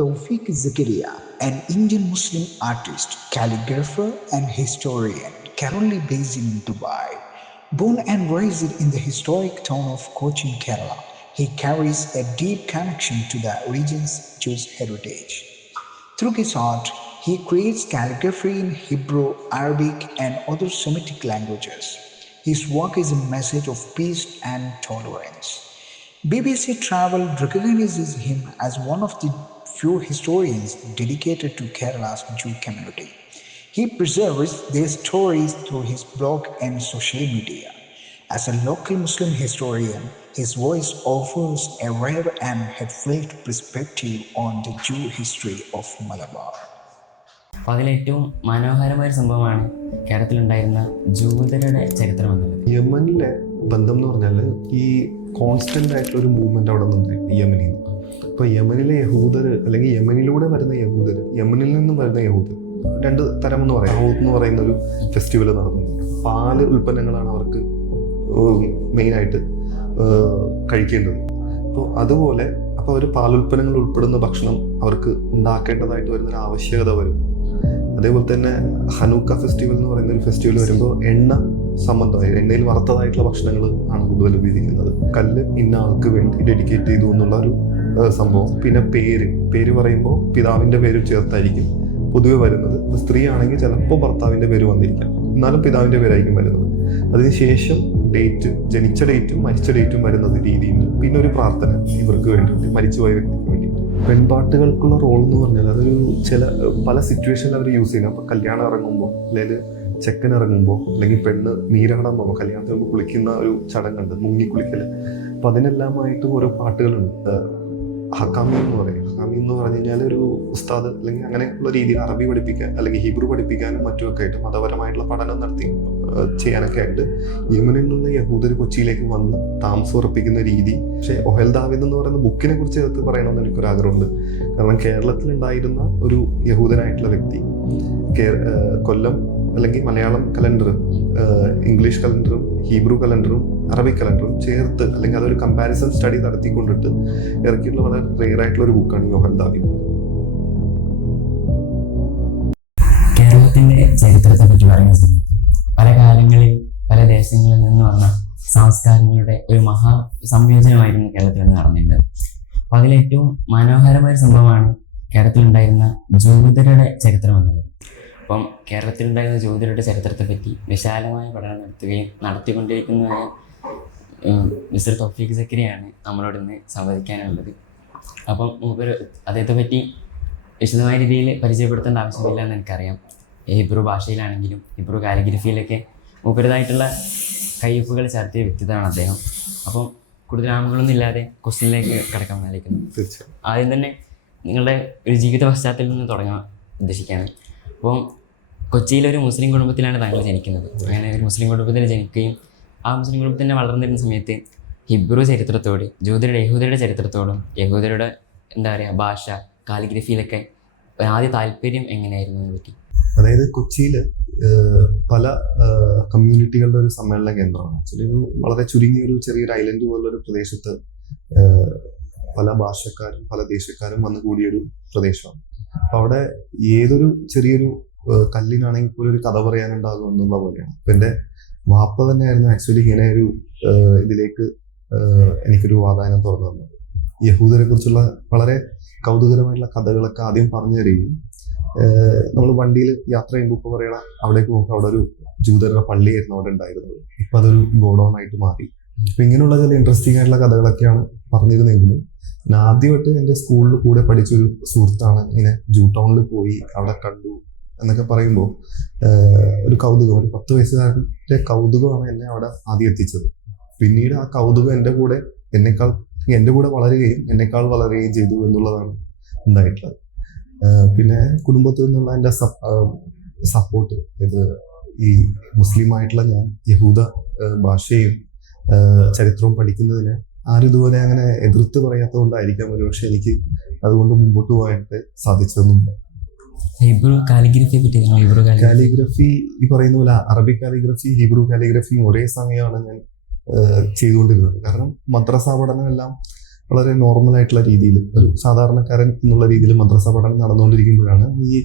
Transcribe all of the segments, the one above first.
Tawfiq Zakaria, an Indian Muslim artist, calligrapher, and historian, currently based in Dubai. Born and raised in the historic town of Cochin, Kerala, he carries a deep connection to the region's Jewish heritage. Through his art, he creates calligraphy in Hebrew, Arabic, and other Semitic languages. His work is a message of peace and tolerance. BBC Travel recognizes him as one of the few historians dedicated to Kerala's Jew community. He preserves their stories through his blog and social media. As a local Muslim historian, his voice offers a rare and heartfelt perspective on the Jew history of Malabar. അപ്പോൾ അതിലേറ്റവും മനോഹരമായ സംഭവമാണ് കേരളത്തിലുണ്ടായിരുന്ന ജൂതരുടെ ചരിത്രം എന്നുള്ളത്. യമനിലെ ബന്ധം എന്ന് പറഞ്ഞാൽ ഈ കോൺസ്റ്റന്റ് ആയിട്ടുള്ള ഒരു മൂവ്മെന്റ് അവിടെ നിന്നുണ്ട് യമനിൽ നിന്ന്. ഇപ്പോൾ യമനിലെ യഹൂദർ അല്ലെങ്കിൽ യമനിലൂടെ വരുന്ന യഹൂദർ, യമനിൽ നിന്നും വരുന്ന യഹൂദർ രണ്ട് തരം എന്ന് പറയാം. ഔത്ത് എന്ന് പറയുന്ന ഒരു ഫെസ്റ്റിവൽ നടന്നുണ്ട്. പാല് ഉൽപ്പന്നങ്ങളാണ് അവർക്ക് മെയിനായിട്ട് കഴിക്കേണ്ടത്. അപ്പോൾ അതുപോലെ അപ്പോൾ ഒരു പാലുൽപ്പന്നങ്ങൾ ഉൾപ്പെടുന്ന ഭക്ഷണം അവർക്ക് ഉണ്ടാക്കേണ്ടതായിട്ട് വരുന്നൊരു ആവശ്യകത വരും. അതേപോലെ തന്നെ ഹനൂക്ക ഫെസ്റ്റിവൽ എന്ന് പറയുന്ന ഒരു ഫെസ്റ്റിവൽ വരുമ്പോൾ എണ്ണ സംബന്ധമായി എണ്ണയിൽ വറുത്തതായിട്ടുള്ള ഭക്ഷണങ്ങൾ ആണ് കൂടുതൽ ഉപയോഗിക്കുന്നത്. കല്ല് ഇന്ന ആൾക്ക് വേണ്ടി ഡെഡിക്കേറ്റ് ചെയ്തു എന്നുള്ള ഒരു സംഭവം. പിന്നെ പേര് പറയുമ്പോൾ പിതാവിൻ്റെ പേര് ചേർത്തായിരിക്കും പൊതുവെ വരുന്നത്. സ്ത്രീ ആണെങ്കിൽ ചിലപ്പോൾ ഭർത്താവിൻ്റെ പേര് വന്നിരിക്കാം, എന്നാലും പിതാവിൻ്റെ പേരായിരിക്കും വരുന്നത്. അതിനുശേഷം ഡേറ്റ്, ജനിച്ച ഡേറ്റും മരിച്ച ഡേറ്റും വരുന്നത് രീതിയുണ്ട്. പിന്നെ ഒരു പ്രാർത്ഥന ഇവർക്ക് വേണ്ടിയിട്ട്, മരിച്ചുപോയ വ്യക്തിക്ക് വേണ്ടിയിട്ട്. പെൺപാട്ടുകൾക്കുള്ള റോൾ എന്ന് പറഞ്ഞാൽ അതൊരു പല സിറ്റുവേഷനിൽ അവർ യൂസ് ചെയ്യുന്നത്. അപ്പോൾ കല്യാണം ഇറങ്ങുമ്പോൾ അല്ലെങ്കിൽ ചെക്കൻ ഇറങ്ങുമ്പോൾ അല്ലെങ്കിൽ പെണ്ണ് നീരാടാൻ പോകുമ്പോൾ കല്യാണത്തിന് മുമ്പ് കുളിക്കുന്ന ഒരു ചടങ്ങുണ്ട്, മുങ്ങിക്കുളിക്കൽ. അപ്പം അതിനെല്ലാമായിട്ട് ഓരോ പാട്ടുകളുണ്ട്. ഹക്കാമി എന്ന് പറയും. ഹക്കാമി എന്ന് പറഞ്ഞു കഴിഞ്ഞാൽ ഒരു ഉസ്താദ് അല്ലെങ്കിൽ അങ്ങനെയുള്ള രീതിയിൽ അറബി പഠിപ്പിക്കാൻ അല്ലെങ്കിൽ ഹിബ്രു പഠിപ്പിക്കാനും മറ്റുമൊക്കെ ആയിട്ട് മതപരമായിട്ടുള്ള പഠനം നടത്തി ചെയ്യാനൊക്കെ ആയിട്ട് യമനിൽ നിന്ന് യഹൂദർ കൊച്ചിയിലേക്ക് വന്ന് താമസം ഉറപ്പിക്കുന്ന രീതി. പക്ഷേ ഒഹൽ ദാവീദ് എന്ന് പറയുന്ന ബുക്കിനെ കുറിച്ച് എടുത്ത് പറയണമെന്ന് എനിക്കൊരു ആഗ്രഹമുണ്ട്. കാരണം കേരളത്തിലുണ്ടായിരുന്ന ഒരു യഹൂദനായിട്ടുള്ള വ്യക്തി കൊല്ലം അല്ലെങ്കിൽ മലയാളം കലണ്ടർ, ഇംഗ്ലീഷ് കലണ്ടറും ഹീബ്രു കലണ്ടറും അറബിക് കലണ്ടറും ചേർത്ത് അല്ലെങ്കിൽ അതൊരു കമ്പാരിസൺ സ്റ്റഡി നടത്തിക്കൊണ്ടിട്ട് ഇറക്കിയിട്ടുള്ള വളരെ റെയർ ആയിട്ടുള്ള ഒരു ബുക്കാണ് ഈ ഒഹൽ ദാവീദ്. കേരളത്തിന്റെ ചരിത്രത്തെ പറ്റി പറയുന്ന സമയത്ത് പല കാലങ്ങളിൽ പല ദേശങ്ങളിൽ നിന്ന് വന്ന സംസ്കാരങ്ങളുടെ ഒരു മഹാ സംയോജനമായിരുന്നു കേരളത്തിൽ നിന്ന് നടന്നിരുന്നത്. അപ്പോൾ അതിലേറ്റവും മനോഹരമായ സംഭവമാണ് കേരളത്തിലുണ്ടായിരുന്ന ജൂതരുടെ ചരിത്രം എന്നുള്ളത്. അപ്പം കേരളത്തിലുണ്ടായിരുന്ന ജൂതരുടെ ചരിത്രത്തെ പറ്റി വിശാലമായ പഠനം നടത്തിക്കൊണ്ടിരിക്കുന്നതായ മിസ്റ്റർ തൗഫീഖ് സക്കരിയാണ് നമ്മളോട് ഇന്ന് സംവദിക്കാനുള്ളത്. അപ്പം അദ്ദേഹത്തെ പറ്റി വിശദമായ രീതിയിൽ പരിചയപ്പെടുത്തേണ്ട ആവശ്യമില്ല എന്ന് എനിക്കറിയാം. ഹിബ്രു ഭാഷയിലാണെങ്കിലും ഹിബ്രു കാലിഗ്രഫിയിലൊക്കെ മൂപ്പരുതായിട്ടുള്ള കയ്യൊപ്പുകൾ ചാർത്തിയ വ്യക്തിത്വമാണ് അദ്ദേഹം. അപ്പം കൂടുതൽ ആമുകളൊന്നും ഇല്ലാതെ ക്വസ്റ്റ്യനിലേക്ക് കടക്കാൻ വന്നിരിക്കുന്നു. തീർച്ചയായും ആദ്യം തന്നെ നിങ്ങളുടെ ഒരു ജീവിത പശ്ചാത്തലത്തിൽ നിന്ന് തുടങ്ങാൻ ഉദ്ദേശിക്കുകയാണ്. അപ്പം കൊച്ചിയിലൊരു മുസ്ലിം കുടുംബത്തിലാണ് താങ്കൾ ജനിക്കുന്നത്. അങ്ങനെ ഒരു മുസ്ലിം കുടുംബത്തിൽ ജനിക്കുകയും ആ മുസ്ലിം കുടുംബത്തിൻ്റെ വളർന്നിരുന്ന സമയത്ത് ഹിബ്രു ചരിത്രത്തോട്, യഹൂദരുടെ ചരിത്രത്തോടും യഹൂദരുടെ ഭാഷ, കാലിഗ്രഫിയിലൊക്കെ ആദ്യ താല്പര്യം എങ്ങനെയായിരുന്നു അതിനെ പറ്റി? അതായത് കൊച്ചിയിൽ പല കമ്മ്യൂണിറ്റികളുടെ ഒരു സമ്മേളന കേന്ദ്രമാണ്. ആക്ച്വലി ഒരു വളരെ ചുരുങ്ങിയ ഒരു ചെറിയൊരു ഐലൻഡ് പോലുള്ളൊരു പ്രദേശത്ത് പല ഭാഷക്കാരും പല ദേശക്കാരും വന്നു കൂടിയൊരു പ്രദേശമാണ്. അപ്പം അവിടെ ഏതൊരു ചെറിയൊരു കല്ലിനാണെങ്കിൽ പോലും ഒരു കഥ പറയാനുണ്ടാകും എന്നുള്ള പോലെയാണ്. അപ്പം എൻ്റെ വാപ്പ തന്നെയായിരുന്നു ആക്ച്വലി ഇങ്ങനെ ഒരു ഇതിലേക്ക് എനിക്കൊരു വാതായനം തുറന്നു തന്നത്. യഹൂദരെ കുറിച്ചുള്ള വളരെ കൗതുകരമായിട്ടുള്ള കഥകളൊക്കെ ആദ്യം പറഞ്ഞു തരികയും നമ്മൾ വണ്ടിയിൽ യാത്ര ചെയ്യുമ്പോൾ ഇപ്പോൾ പറയണ അവിടേക്ക് പോകുമ്പോൾ അവിടെ ഒരു ജൂതരുടെ പള്ളിയായിരുന്നു അവിടെ ഉണ്ടായിരുന്നത്. ഇപ്പം അതൊരു ഗോഡൗൺ ആയിട്ട് മാറി. അപ്പം ഇങ്ങനെയുള്ള ചില ഇൻട്രസ്റ്റിംഗ് ആയിട്ടുള്ള കഥകളൊക്കെയാണ് പറഞ്ഞിരുന്നെങ്കിലും ഞാൻ ആദ്യമായിട്ട് എൻ്റെ സ്കൂളിൽ കൂടെ പഠിച്ചൊരു സുഹൃത്താണ് ഇങ്ങനെ ജൂ ടൗണിൽ പോയി അവിടെ കണ്ടു എന്നൊക്കെ പറയുമ്പോൾ ഒരു കൗതുകം, ഒരു 10 വയസ്സുകാരുടെ കൗതുകമാണ് എന്നെ അവിടെ ആദ്യം എത്തിച്ചത്. പിന്നീട് ആ കൗതുകം എൻ്റെ കൂടെ വളരുകയും എന്നെക്കാൾ വളരുകയും ചെയ്തു എന്നുള്ളതാണ് ഉണ്ടായിട്ടുള്ളത്. പിന്നെ കുടുംബത്തിൽ നിന്നുള്ള എൻ്റെ സപ്പോർട്ട്, ഇത് ഈ മുസ്ലിമായിട്ടുള്ള ഞാൻ യഹൂദ ഭാഷയും ചരിത്രവും പഠിക്കുന്നതിന് ആരും ഇതുപോലെ അങ്ങനെ എതിർത്ത് പറയാത്തതുകൊണ്ടായിരിക്കാം ഒരുപക്ഷെ എനിക്ക് അതുകൊണ്ട് മുമ്പോട്ട് പോകാനായിട്ട് സാധിച്ചതെന്നുണ്ട്. ഹിബ്രു കാലിഗ്രഫിയെ പറ്റി കാലിഗ്രഫി ഈ പറയുന്ന പോലെ അറബിക് കാലിഗ്രഫി ഹിബ്രു കാലിഗ്രഫിയും ഒരേ സമയമാണ് ഞാൻ ചെയ്തുകൊണ്ടിരുന്നത്. കാരണം മദ്രസ പഠനമെല്ലാം വളരെ നോർമൽ ആയിട്ടുള്ള രീതിയിൽ ഒരു സാധാരണക്കാരൻ എന്നുള്ള രീതിയിൽ മദ്രസ പഠനം നടന്നുകൊണ്ടിരിക്കുമ്പോഴാണ് ഈ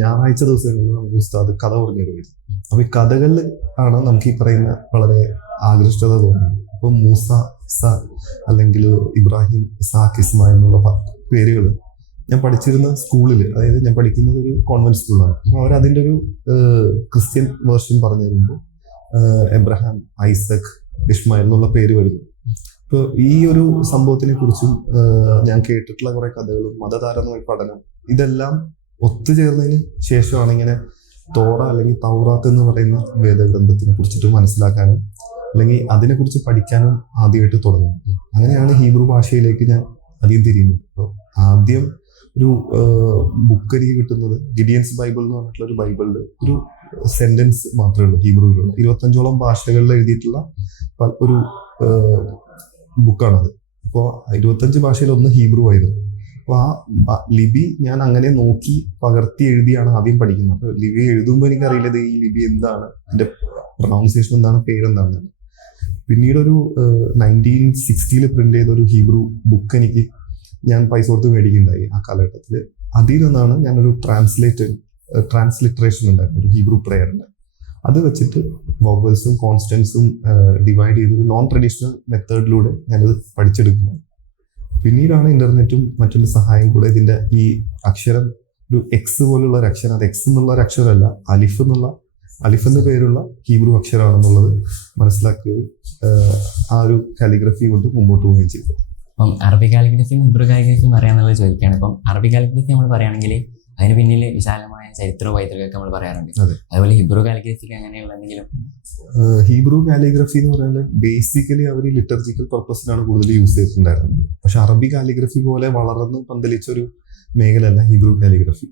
ഞായറാഴ്ച ദിവസങ്ങളിൽ നമുക്ക് ഉസ്താദ് കഥ പറഞ്ഞു തരുന്നത്. അപ്പൊ ഈ കഥകളിൽ ആണ് നമുക്ക് ഈ പറയുന്ന വളരെ ആകൃഷ്ടത തോന്നിയത്. അപ്പൊ മൂസ, ഇസ അല്ലെങ്കിൽ ഇബ്രാഹിം, ഇസാഖ്, ഇസ്മായിൽ എന്നുള്ള പേരുകൾ ഞാൻ പഠിച്ചിരുന്ന സ്കൂളിൽ, അതായത് ഞാൻ പഠിക്കുന്നത് ഒരു കോൺവെന്റ് സ്കൂളാണ്. അപ്പോൾ അവരതിൻ്റെ ഒരു ക്രിസ്ത്യൻ വേർഷൻ പറഞ്ഞു തരുമ്പോൾ എബ്രഹാം, ഐസക്, ഇസ്മായിൽ എന്നുള്ള പേര് വരുന്നു. ഇപ്പോൾ ഈ ഒരു സംഭവത്തിനെ കുറിച്ചും ഞാൻ കേട്ടിട്ടുള്ള കുറെ കഥകളും മതധാരണ പഠനം ഇതെല്ലാം ഒത്തുചേർന്നതിന് ശേഷമാണ് ഇങ്ങനെ തോറ അല്ലെങ്കിൽ തൗറാത്ത് എന്ന് പറയുന്ന വേദഗ്രന്ഥത്തിനെ കുറിച്ചിട്ട് മനസ്സിലാക്കാനും അല്ലെങ്കിൽ അതിനെക്കുറിച്ച് പഠിക്കാനും ആദ്യമായിട്ട് തുടങ്ങുന്നത്. അങ്ങനെയാണ് ഹീബ്രു ഭാഷയിലേക്ക് ഞാൻ ആദ്യം തിരിയുന്നത്. അപ്പോൾ ആദ്യം ഒരു ബുക്ക് എനിക്ക് കിട്ടുന്നത് ഗിഡിയൻസ് ബൈബിൾ എന്ന് പറഞ്ഞിട്ടുള്ള ഒരു ബൈബിളിൽ ഒരു സെന്റൻസ് മാത്രമേ ഉള്ളൂ ഹീബ്രുവിലുള്ള. 25ഓളം ഭാഷകളിൽ എഴുതിയിട്ടുള്ള ഒരു ബുക്കാണത്. അപ്പോൾ 25 ഭാഷയിൽ ഒന്ന് ഹീബ്രു ആയിരുന്നു. അപ്പോൾ ആ ലിപി ഞാൻ അങ്ങനെ നോക്കി പകർത്തി എഴുതിയാണ് ആദ്യം പഠിക്കുന്നത്. അപ്പോൾ ലിപി എഴുതുമ്പോൾ എനിക്കറിയില്ലത് ഈ ലിപി എന്താണ്, അതിന്റെ പ്രൊനൗൺസിയേഷൻ എന്താണ്, പേരെന്താണെന്ന്. പിന്നീട് ഒരു 1960 പ്രിന്റ് ചെയ്ത ഒരു ഹീബ്രു ബുക്ക് എനിക്ക് ഞാൻ പൈസ കൊടുത്ത് മേടിക്കുന്നുണ്ടായി ആ കാലഘട്ടത്തിൽ. അതിൽ നിന്നാണ് ഞാനൊരു ട്രാൻസ്ലിറ്ററേഷൻ ഉണ്ടായിരുന്നു, ഒരു ഹീബ്രു പ്രേയറിന്റെ. അത് വെച്ചിട്ട് വവൽസും കോൺസ്റ്റൻസും ഡിവൈഡ് ചെയ്ത് ഒരു നോൺ ട്രഡീഷണൽ മെത്തേഡിലൂടെ ഞാനത് പഠിച്ചെടുക്കുന്നത്. പിന്നീടാണ് ഇന്റർനെറ്റും മറ്റൊരു സഹായം കൂടെ ഇതിന്റെ ഈ അക്ഷരം ഒരു എക്സ് പോലുള്ള ഒരു അക്ഷരം, അത് എക്സ് എന്നുള്ള ഒരു അക്ഷരമല്ല, അലിഫ് എന്ന പേരുള്ള ഹീബ്രു അക്ഷരമാണെന്നുള്ളത് മനസ്സിലാക്കുകയും ആ ഒരു കാലിഗ്രഫി കൊണ്ട് മുമ്പോട്ട് പോവുകയും ചെയ്തു. അപ്പം അറബി കാലിഗ്രഫിയും ഹിബ്രു കാലിഗ്രഫിയും അറിയാമെന്നുള്ളത് ചോദിക്കുകയാണ്. ഇപ്പം അറബി കാലിഗ്രഫി നമ്മൾ പറയുകയാണെങ്കിൽ അതിന് പിന്നിൽ വിശാലമായ ചരിത്രവും പൈതൃകമൊക്കെ നമ്മൾ പറയാറുണ്ട്. അതുപോലെ ഹിബ്രു കാലിഗ്രഫിക്ക് അങ്ങനെയുള്ള എന്തെങ്കിലും? ഹീബ്രു കാലിഗ്രഫി എന്ന് പറഞ്ഞാൽ ബേസിക്കലി അവർ ലിറ്റർജിക്കൽ പർപ്പസിനാണ് കൂടുതൽ യൂസ് ചെയ്തിട്ടുണ്ടായിരുന്നത്. പക്ഷെ അറബി കാലിഗ്രഫി പോലെ വളർന്ന് പന്തലിച്ച ഒരു മേഖലയല്ല ഹീബ്രു കാലിഗ്രഫി.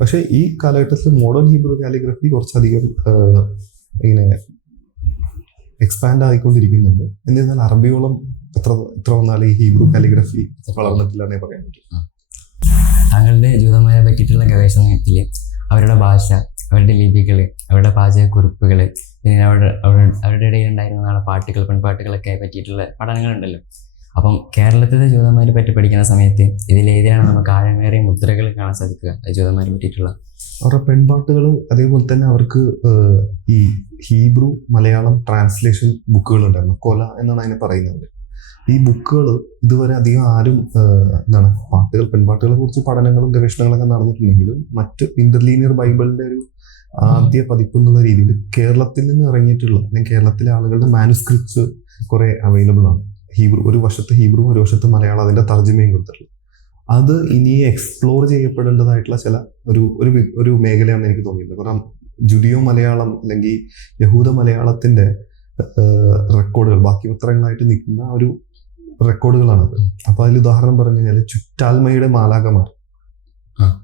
പക്ഷെ ഈ കാലഘട്ടത്തിൽ മോഡേൺ ഹീബ്രു കാലിഗ്രഫി കുറച്ചധികം ഇങ്ങനെ എക്സ്പാൻഡ് ആയിക്കൊണ്ടിരിക്കുന്നുണ്ട്. എന്നിരുന്നാൽ അറബിയോളം എത്ര വന്നാൽ ഈ ഹീബ്രു കാലിഗ്രഫി വളർന്നിട്ടില്ല എന്നേ പറയാൻ പറ്റും. താങ്കളുടെ ജൂതന്മാരെ പറ്റിയിട്ടുള്ള ഗവേഷണത്തിൽ അവരുടെ ഭാഷ, അവരുടെ ലിപികൾ, അവരുടെ പാചകക്കുറിപ്പുകൾ, പിന്നെ അവരുടെ ഇടയിൽ ഉണ്ടായിരുന്ന പാട്ടുകൾ, പെൺപാട്ടുകളൊക്കെ പറ്റിയിട്ടുള്ള പഠനങ്ങളുണ്ടല്ലോ. അപ്പം കേരളത്തിലെ ജൂതന്മാരെ പറ്റി പഠിക്കുന്ന സമയത്ത് ഇതിലേതിലാണ് നമുക്ക് ആഴമേറിയ മുദ്രകൾ കാണാൻ സാധിക്കുക ജൂതന്മാരെ പറ്റിയിട്ടുള്ള? അവരുടെ പെൺപാട്ടുകൾ, അതേപോലെ തന്നെ അവർക്ക് ഈ ഹീബ്രു മലയാളം ട്രാൻസ്ലേഷൻ ബുക്കുകൾ ഉണ്ടായിരുന്നു. കൊല എന്നാണ് അതിനെ പറയുന്നത്. ഈ ബുക്കുകൾ ഇതുവരെ അധികം ആരും പെൺപാട്ടുകളെ കുറിച്ച് പഠനങ്ങളും ഗവേഷണങ്ങളൊക്കെ നടന്നിട്ടുണ്ടെങ്കിലും മറ്റ് ഇന്റർലീനിയർ ബൈബിളിന്റെ ഒരു ആദ്യ പതിപ്പ് എന്നുള്ള രീതിയിൽ കേരളത്തിൽ നിന്ന് ഇറങ്ങിയിട്ടുള്ള അല്ലെങ്കിൽ കേരളത്തിലെ ആളുകളുടെ മാനുസ്ക്രിപ്റ്റ്സ് കുറെ അവൈലബിൾ ആണ്. ഹീബ്രു ഒരു വശത്ത് ഹീബ്രു, ഒരു വശത്ത് മലയാളം, അതിന്റെ തർജ്ജമയും കൊടുത്തിട്ടുള്ളത്. അത് ഇനി എക്സ്പ്ലോർ ചെയ്യപ്പെടേണ്ടതായിട്ടുള്ള ചില ഒരു മേഖലയാണെന്ന് എനിക്ക് തോന്നിയിട്ടുണ്ട്. കാരണം ജുഡിയോ മലയാളം അല്ലെങ്കിൽ യഹൂദ മലയാളത്തിന്റെ റെക്കോർഡുകൾ ബാക്കി പത്രങ്ങളായിട്ട് നിൽക്കുന്ന ഒരു റെക്കോർഡുകളാണത്. അപ്പൊ അതിൽ ഉദാഹരണം പറഞ്ഞു കഴിഞ്ഞാൽ ചുറ്റാൽമയുടെ മാലാകമാർ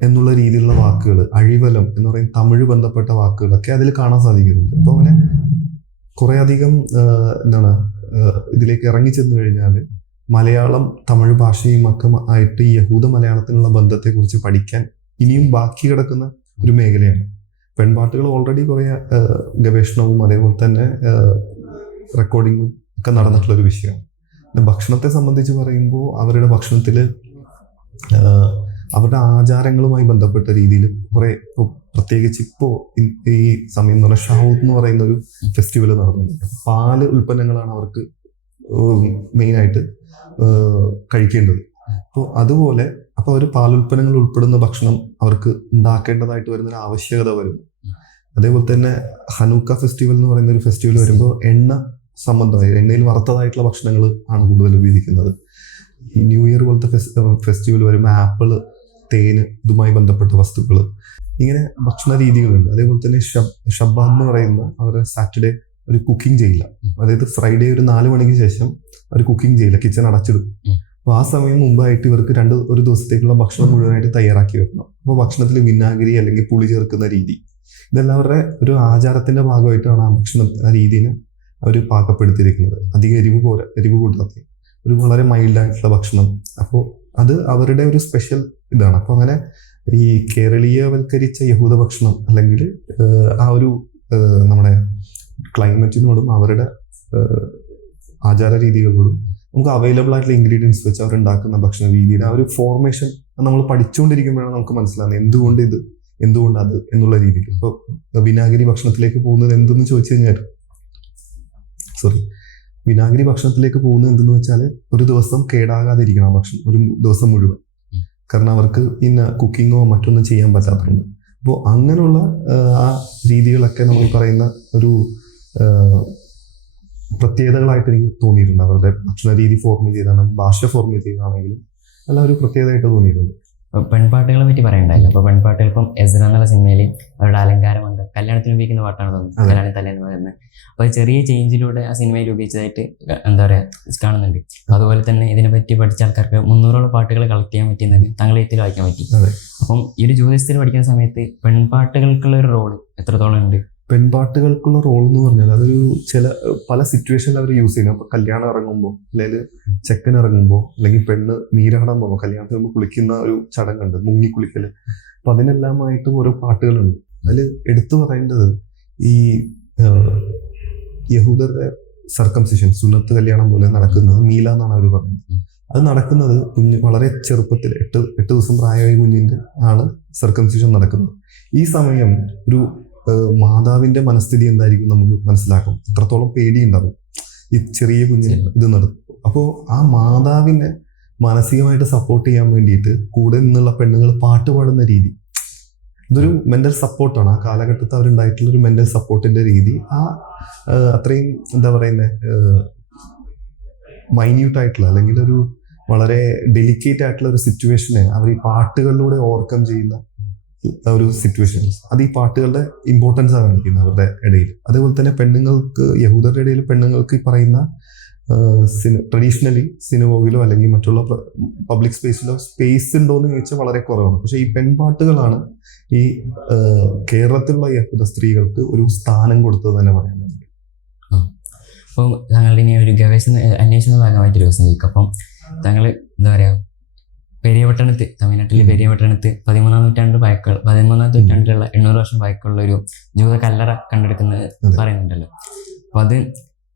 എന്നുള്ള രീതിയിലുള്ള വാക്കുകൾ, അഴിവലം എന്ന് പറയുന്ന തമിഴ് ബന്ധപ്പെട്ട വാക്കുകളൊക്കെ അതിൽ കാണാൻ സാധിക്കുന്നുണ്ട്. അപ്പൊ അങ്ങനെ കുറെ അധികം ഇതിലേക്ക് ഇറങ്ങി ചെന്ന് കഴിഞ്ഞാൽ മലയാളം തമിഴ് ഭാഷയും ഒക്കെ ആയിട്ട് ഈ യഹൂദ മലയാളത്തിനുള്ള ബന്ധത്തെക്കുറിച്ച് പഠിക്കാൻ ഇനിയും ബാക്കി കിടക്കുന്ന ഒരു മേഖലയാണ്. പെൺപാട്ടുകൾ ഓൾറെഡി കുറെ ഗവേഷണവും അതേപോലെ തന്നെ റെക്കോർഡിങ്ങും ഒക്കെ നടന്നിട്ടുള്ള ഒരു വിഷയമാണ്. ഭക്ഷണത്തെ സംബന്ധിച്ച് പറയുമ്പോൾ അവരുടെ ഭക്ഷണത്തിൽ അവരുടെ ആചാരങ്ങളുമായി ബന്ധപ്പെട്ട രീതിയിൽ കുറെ, പ്രത്യേകിച്ച് ഇപ്പോൾ ഈ സമയം എന്ന് പറഞ്ഞാൽ ഷാവൂത്ത് എന്ന് പറയുന്ന ഒരു ഫെസ്റ്റിവൽ നടന്നുണ്ട്. പാല് ഉൽപ്പന്നങ്ങളാണ് അവർക്ക് മെയിനായിട്ട് കഴിക്കേണ്ടത്. അപ്പോൾ അതുപോലെ അവർ പാലുൽപ്പന്നങ്ങൾ ഉൾപ്പെടുന്ന ഭക്ഷണം അവർക്ക് ഉണ്ടാക്കേണ്ടതായിട്ട് വരുന്നൊരു ആവശ്യകത വരുന്നു. അതേപോലെ തന്നെ ഹനൂക്ക ഫെസ്റ്റിവൽ എന്ന് പറയുന്ന ഒരു ഫെസ്റ്റിവൽ വരുമ്പോൾ എണ്ണ സംബന്ധമായി എണ്ണയിൽ വറുത്തതായിട്ടുള്ള ഭക്ഷണങ്ങൾ ആണ് കൂടുതൽ ഉപയോഗിക്കുന്നത്. ഈ ന്യൂ ഇയർ പോലത്തെ ഫെസ്റ്റിവൽ വരുമ്പോൾ ആപ്പിള്, തേന്, ഇതുമായി ബന്ധപ്പെട്ട വസ്തുക്കൾ, ഇങ്ങനെ ഭക്ഷണ രീതികളുണ്ട്. അതേപോലെ തന്നെ ഷബ്ബാദ് എന്ന് പറയുന്ന അവരുടെ സാറ്റർഡേ ഒരു കുക്കിംഗ് ചെയ്യില്ല. അതായത് ഫ്രൈഡേ ഒരു 4 മണിക്ക് ശേഷം അവർ കുക്കിംഗ് ചെയ്യില്ല, കിച്ചൺ അടച്ചിടും. അപ്പോൾ ആ സമയം മുമ്പായിട്ട് ഇവർക്ക് ഒരു ദിവസത്തേക്കുള്ള ഭക്ഷണം മുഴുവനായിട്ട് തയ്യാറാക്കി വെക്കണം. അപ്പോൾ ഭക്ഷണത്തിൽ വിനാഗിരി അല്ലെങ്കിൽ പുളി ചേർക്കുന്ന രീതി, ഇതെല്ലാം അവരുടെ ഒരു ആചാരത്തിന്റെ ഭാഗമായിട്ടാണ് ആ രീതിനെ അവർ പാകപ്പെടുത്തിയിരിക്കുന്നത്. അധികം എരിവ് കൂട്ടാത്ത ഒരു വളരെ മൈൽഡായിട്ടുള്ള ഭക്ഷണം. അപ്പോൾ അത് അവരുടെ ഒരു സ്പെഷ്യൽ ഇതാണ്. അപ്പോൾ അങ്ങനെ ഈ കേരളീയവൽക്കരിച്ച യഹൂദ ഭക്ഷണം അല്ലെങ്കിൽ ആ ഒരു നമ്മുടെ ക്ലൈമറ്റിനോടും അവരുടെ ആചാര രീതികളോടും നമുക്ക് അവൈലബിൾ ആയിട്ടുള്ള ഇൻഗ്രീഡിയൻസ് വെച്ച് അവർ ഉണ്ടാക്കുന്ന ഭക്ഷണ രീതിയുടെ ആ ഒരു ഫോർമേഷൻ നമ്മൾ പഠിച്ചുകൊണ്ടിരിക്കുമ്പോഴാണ് നമുക്ക് മനസ്സിലാകുന്നത് എന്തുകൊണ്ട് അത് എന്നുള്ള രീതിയിൽ. ഇപ്പോൾ വിനാഗിരി ഭക്ഷണത്തിലേക്ക് പോകുന്നത് എന്തെന്ന് ചോദിച്ചു കഴിഞ്ഞാൽ വിനാഗിരി ഭക്ഷണത്തിലേക്ക് പോകുന്നത് എന്തെന്ന് വെച്ചാൽ ഒരു ദിവസം കേടാകാതിരിക്കണം ആ ഭക്ഷണം ഒരു ദിവസം മുഴുവൻ. കാരണം അവർക്ക് ഇന്ന കുക്കിങ്ങോ മറ്റൊന്നും ചെയ്യാൻ പറ്റാത്തതുണ്ട്. അപ്പോൾ അങ്ങനെയുള്ള ആ രീതികളൊക്കെ നമ്മൾ പറയുന്ന ഒരു പ്രത്യേകതകളായിട്ട് എനിക്ക് തോന്നിയിട്ടുണ്ട്. അവരുടെ ഭക്ഷണ രീതി ഫോർമ് ചെയ്താണ്, ഭാഷ ഫോർമ് ചെയ്താണെങ്കിലും എല്ലാം ഒരു പ്രത്യേകതയായിട്ട് തോന്നിയിട്ടുണ്ട്. പെൺപാട്ടുകളെ പറ്റി പറയണ്ടല്ലോ. അപ്പോൾ പെൺപാട്ടുകൾ ഇപ്പം എസ്ര എന്നുള്ള സിനിമയിൽ അവരുടെ അലങ്കാരമുണ്ട്, കല്യാണത്തിന് ഉപയോഗിക്കുന്ന പാട്ടാണ് തോന്നുന്നത്, കല്യാണ തലേന്ന് പറയുന്നത്. അപ്പോൾ ചെറിയ ചേഞ്ചിലൂടെ ആ സിനിമയിൽ ഉപയോഗിച്ചതായിട്ട് എന്താ പറയുക കാണുന്നുണ്ട്. അതുപോലെ തന്നെ ഇതിനെപ്പറ്റി പഠിച്ച ആൾക്കാർക്ക് 300ഓളം പാട്ടുകൾ കളക്ട് ചെയ്യാൻ പറ്റിയെന്ന് താങ്കൾ എഴുത്തിൽ വായിക്കാൻ പറ്റി. അപ്പം ഈ ഒരു ജ്യോതിഷത്തിൽ പഠിക്കുന്ന സമയത്ത് പെൺപാട്ടുകൾക്കുള്ള ഒരു റോള് എത്രത്തോളം ഉണ്ട്? പെൺപാട്ടുകൾക്കുള്ള റോൾ എന്ന് പറഞ്ഞാൽ അതൊരു പല സിറ്റുവേഷനിൽ അവർ യൂസ് ചെയ്യുന്നത്. അപ്പോൾ കല്യാണം ഇറങ്ങുമ്പോൾ അല്ലെങ്കിൽ ചെക്കൻ ഇറങ്ങുമ്പോൾ അല്ലെങ്കിൽ പെണ്ണ് നീരാടാൻ പോകുമ്പോൾ കല്യാണത്തിന് മുമ്പ് കുളിക്കുന്ന ഒരു ചടങ്ങുണ്ട്, മുങ്ങി കുളിക്കൽ. അപ്പം അതിനെല്ലാമായിട്ടും ഓരോ പാട്ടുകളുണ്ട്. അതിൽ എടുത്തു പറയേണ്ടത് ഈ യഹൂദരുടെ സർക്കംസിഷൻ, സുന്നത്ത് കല്യാണം പോലെ നടക്കുന്നത് മീല എന്നാണ് അവർ പറയുന്നത്. അത് നടക്കുന്നത് വളരെ ചെറുപ്പത്തിൽ 8 ദിവസം പ്രായമായ കുഞ്ഞിൻ്റെ ആണ് സർക്കംസിഷൻ നടക്കുന്നത്. ഈ സമയം ഒരു മാതാവിന്റെ മനസ്ഥിതി എന്തായിരിക്കും നമുക്ക് മനസ്സിലാക്കും. എത്രത്തോളം പേടിയുണ്ടാവും ഈ ചെറിയ കുഞ്ഞിന് ഇത് നടക്കും. അപ്പോൾ ആ മാതാവിനെ മാനസികമായിട്ട് സപ്പോർട്ട് ചെയ്യാൻ വേണ്ടിയിട്ട് കൂടെ നിന്നുള്ള പെണ്ണുങ്ങൾ പാട്ട് പാടുന്ന രീതി, ഇതൊരു മെന്റൽ സപ്പോർട്ടാണ്. ആ കാലഘട്ടത്തിൽ അവരുണ്ടായിട്ടുള്ള ഒരു മെന്റൽ സപ്പോർട്ടിന്റെ രീതി അത്രയും എന്താ പറയുന്നത് മൈന്യൂട്ടായിട്ടുള്ള അല്ലെങ്കിൽ ഒരു വളരെ ഡെലിക്കേറ്റ് ആയിട്ടുള്ള ഒരു സിറ്റുവേഷനെ അവർ ഈ പാട്ടുകളിലൂടെ ഓവർകം ചെയ്യുന്ന ഒരു സിറ്റുവേഷൻ. അത് ഈ പാട്ടുകളുടെ ഇമ്പോർട്ടൻസ് ആണ് കാണിക്കുന്നത് അവരുടെ ഇടയിൽ. അതേപോലെ തന്നെ പെണ്ണുങ്ങൾക്ക്, യഹൂദരുടെ ഇടയിൽ പെണ്ണുങ്ങൾക്ക് ഈ പറയുന്ന ട്രഡീഷണലി സിനിമയിലോ അല്ലെങ്കിൽ മറ്റുള്ള പബ്ലിക് സ്പേസിലോ സ്പേസ് ഉണ്ടോയെന്ന് ചോദിച്ചാൽ വളരെ കുറവാണ്. പക്ഷെ ഈ പെൺപാട്ടുകളാണ് ഈ കേരളത്തിലുള്ള യഹൂദ സ്ത്രീകൾക്ക് ഒരു സ്ഥാനം കൊടുത്തത് തന്നെ പറയാൻ പറ്റും. അപ്പോൾ താങ്കളുടെ ഇനി ഒരു ഗവേഷണ അന്വേഷണ ഭാഗമായിട്ടൊരു ദിവസം ചോദിക്കും. അപ്പം താങ്കൾ എന്താ പറയുക, പെരിയപട്ടണത്ത്, തമിഴ്നാട്ടിലെ പെരിയപട്ടണത്ത് 13ാം നൂറ്റാണ്ടിലുള്ള 800 വർഷം പഴക്കമുള്ള ഒരു ജൂത കല്ലറ കണ്ടെടുക്കുന്നത് പറയുന്നുണ്ടല്ലോ. അപ്പോൾ അത്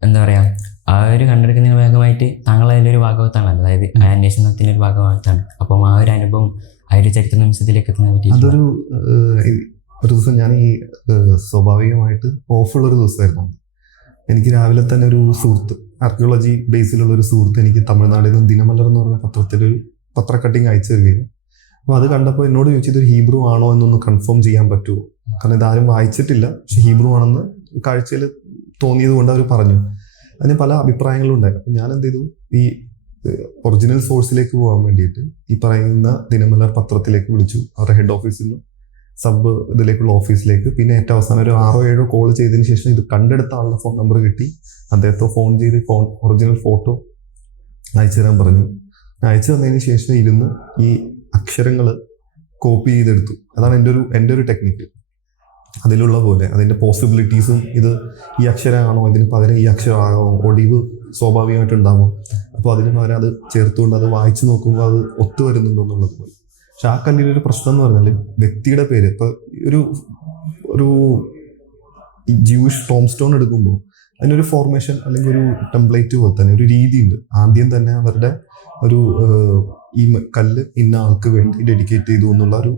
എന്താ പറയുക, ആ ഒരു കണ്ടെടുക്കുന്നതിന് ഭാഗമായിട്ട് താങ്കൾ അതിലൊരു ഭാഗവത്താണല്ലോ, അതായത് ആ അന്വേഷണത്തിൻ്റെ ഒരു ഭാഗമായിട്ടാണ്. അപ്പം ആ ഒരു അനുഭവം, ആ ഒരു ചരിത്ര നിമിഷത്തിലേക്ക് എത്തുന്നതിനെ പറ്റി ഒരു ദിവസം ഞാൻ ഈ സ്വാഭാവികമായിട്ട് ഓഫുള്ളൊരു ദിവസമായിരുന്നു. എനിക്ക് രാവിലെ തന്നെ ഒരു സുഹൃത്ത്, ആർക്കിയോളജി ബേസിലുള്ള ഒരു സുഹൃത്ത് എനിക്ക് തമിഴ്നാട്ടിൽ നിന്ന് ദിനമലർ എന്ന് പറഞ്ഞ പത്രത്തിലൊരു പത്ര കട്ടിങ് അയച്ചു തരികയും. അപ്പോൾ അത് കണ്ടപ്പോൾ എന്നോട് ചോദിച്ചത് ഒരു ഹീബ്രു ആണോ എന്നൊന്ന് കൺഫേം ചെയ്യാൻ പറ്റുമോ, കാരണം ഇതാരും വായിച്ചിട്ടില്ല, പക്ഷെ ഹീബ്രു ആണെന്ന് കാഴ്ചയിൽ തോന്നിയത് കൊണ്ട് അവർ പറഞ്ഞു. അതിന് പല അഭിപ്രായങ്ങളും ഉണ്ടായി. അപ്പം ഞാൻ എന്ത് ചെയ്തു, ഈ ഒറിജിനൽ സോഴ്സിലേക്ക് പോകാൻ വേണ്ടിയിട്ട് ഈ പറയുന്ന ദിനമലർ പത്രത്തിലേക്ക് വിളിച്ചു, അവരുടെ ഹെഡ് ഓഫീസിൽ നിന്ന് സബ് ഇതിലേക്കുള്ള ഓഫീസിലേക്ക്. പിന്നെ ഏറ്റവും അവസാനം ഒരു 6 or 7 കോൾ ചെയ്തതിന് ശേഷം ഇത് കണ്ടെടുത്ത ആളുടെ ഫോൺ നമ്പർ കിട്ടി. അദ്ദേഹത്തെ ഫോൺ ചെയ്ത് ഒറിജിനൽ ഫോട്ടോ അയച്ചു തരാൻ പറഞ്ഞു. അയച്ചു തന്നതിന് ശേഷം ഇരുന്ന് ഈ അക്ഷരങ്ങൾ കോപ്പി ചെയ്തെടുത്തു. അതാണ് എൻ്റെ ഒരു ടെക്നിക്ക്. അതിലുള്ള പോലെ അതിൻ്റെ പോസിബിലിറ്റീസും, ഇത് ഈ അക്ഷരമാണോ, ഇതിന് പകരം ഈ അക്ഷരമാണോ, ഒടിവ് സ്വാഭാവികമായിട്ടുണ്ടാകും, അപ്പോൾ അതിന് പകരം അത് ചേർത്തുകൊണ്ട് അത് വായിച്ചു നോക്കുമ്പോൾ അത് ഒത്തുവരുന്നുണ്ടോ എന്നുള്ളത് പോലെ. പക്ഷെ ആ കല്ലിലൊരു പ്രശ്നം എന്ന് പറഞ്ഞാൽ വ്യക്തിയുടെ പേര്, ഇപ്പോൾ ഒരു ജൂയിഷ് ടോം സ്റ്റോൺ എടുക്കുമ്പോൾ അതിനൊരു ഫോർമേഷൻ അല്ലെങ്കിൽ ഒരു ടെംപ്ലേറ്റ് പോലെ തന്നെ ഒരു രീതിയുണ്ട്. ആദ്യം തന്നെ അവരുടെ ഒരു ഈ കല്ല് ഇന്ന ആൾക്ക് വേണ്ടി ഡെഡിക്കേറ്റ് ചെയ്തു എന്നുള്ള ഒരു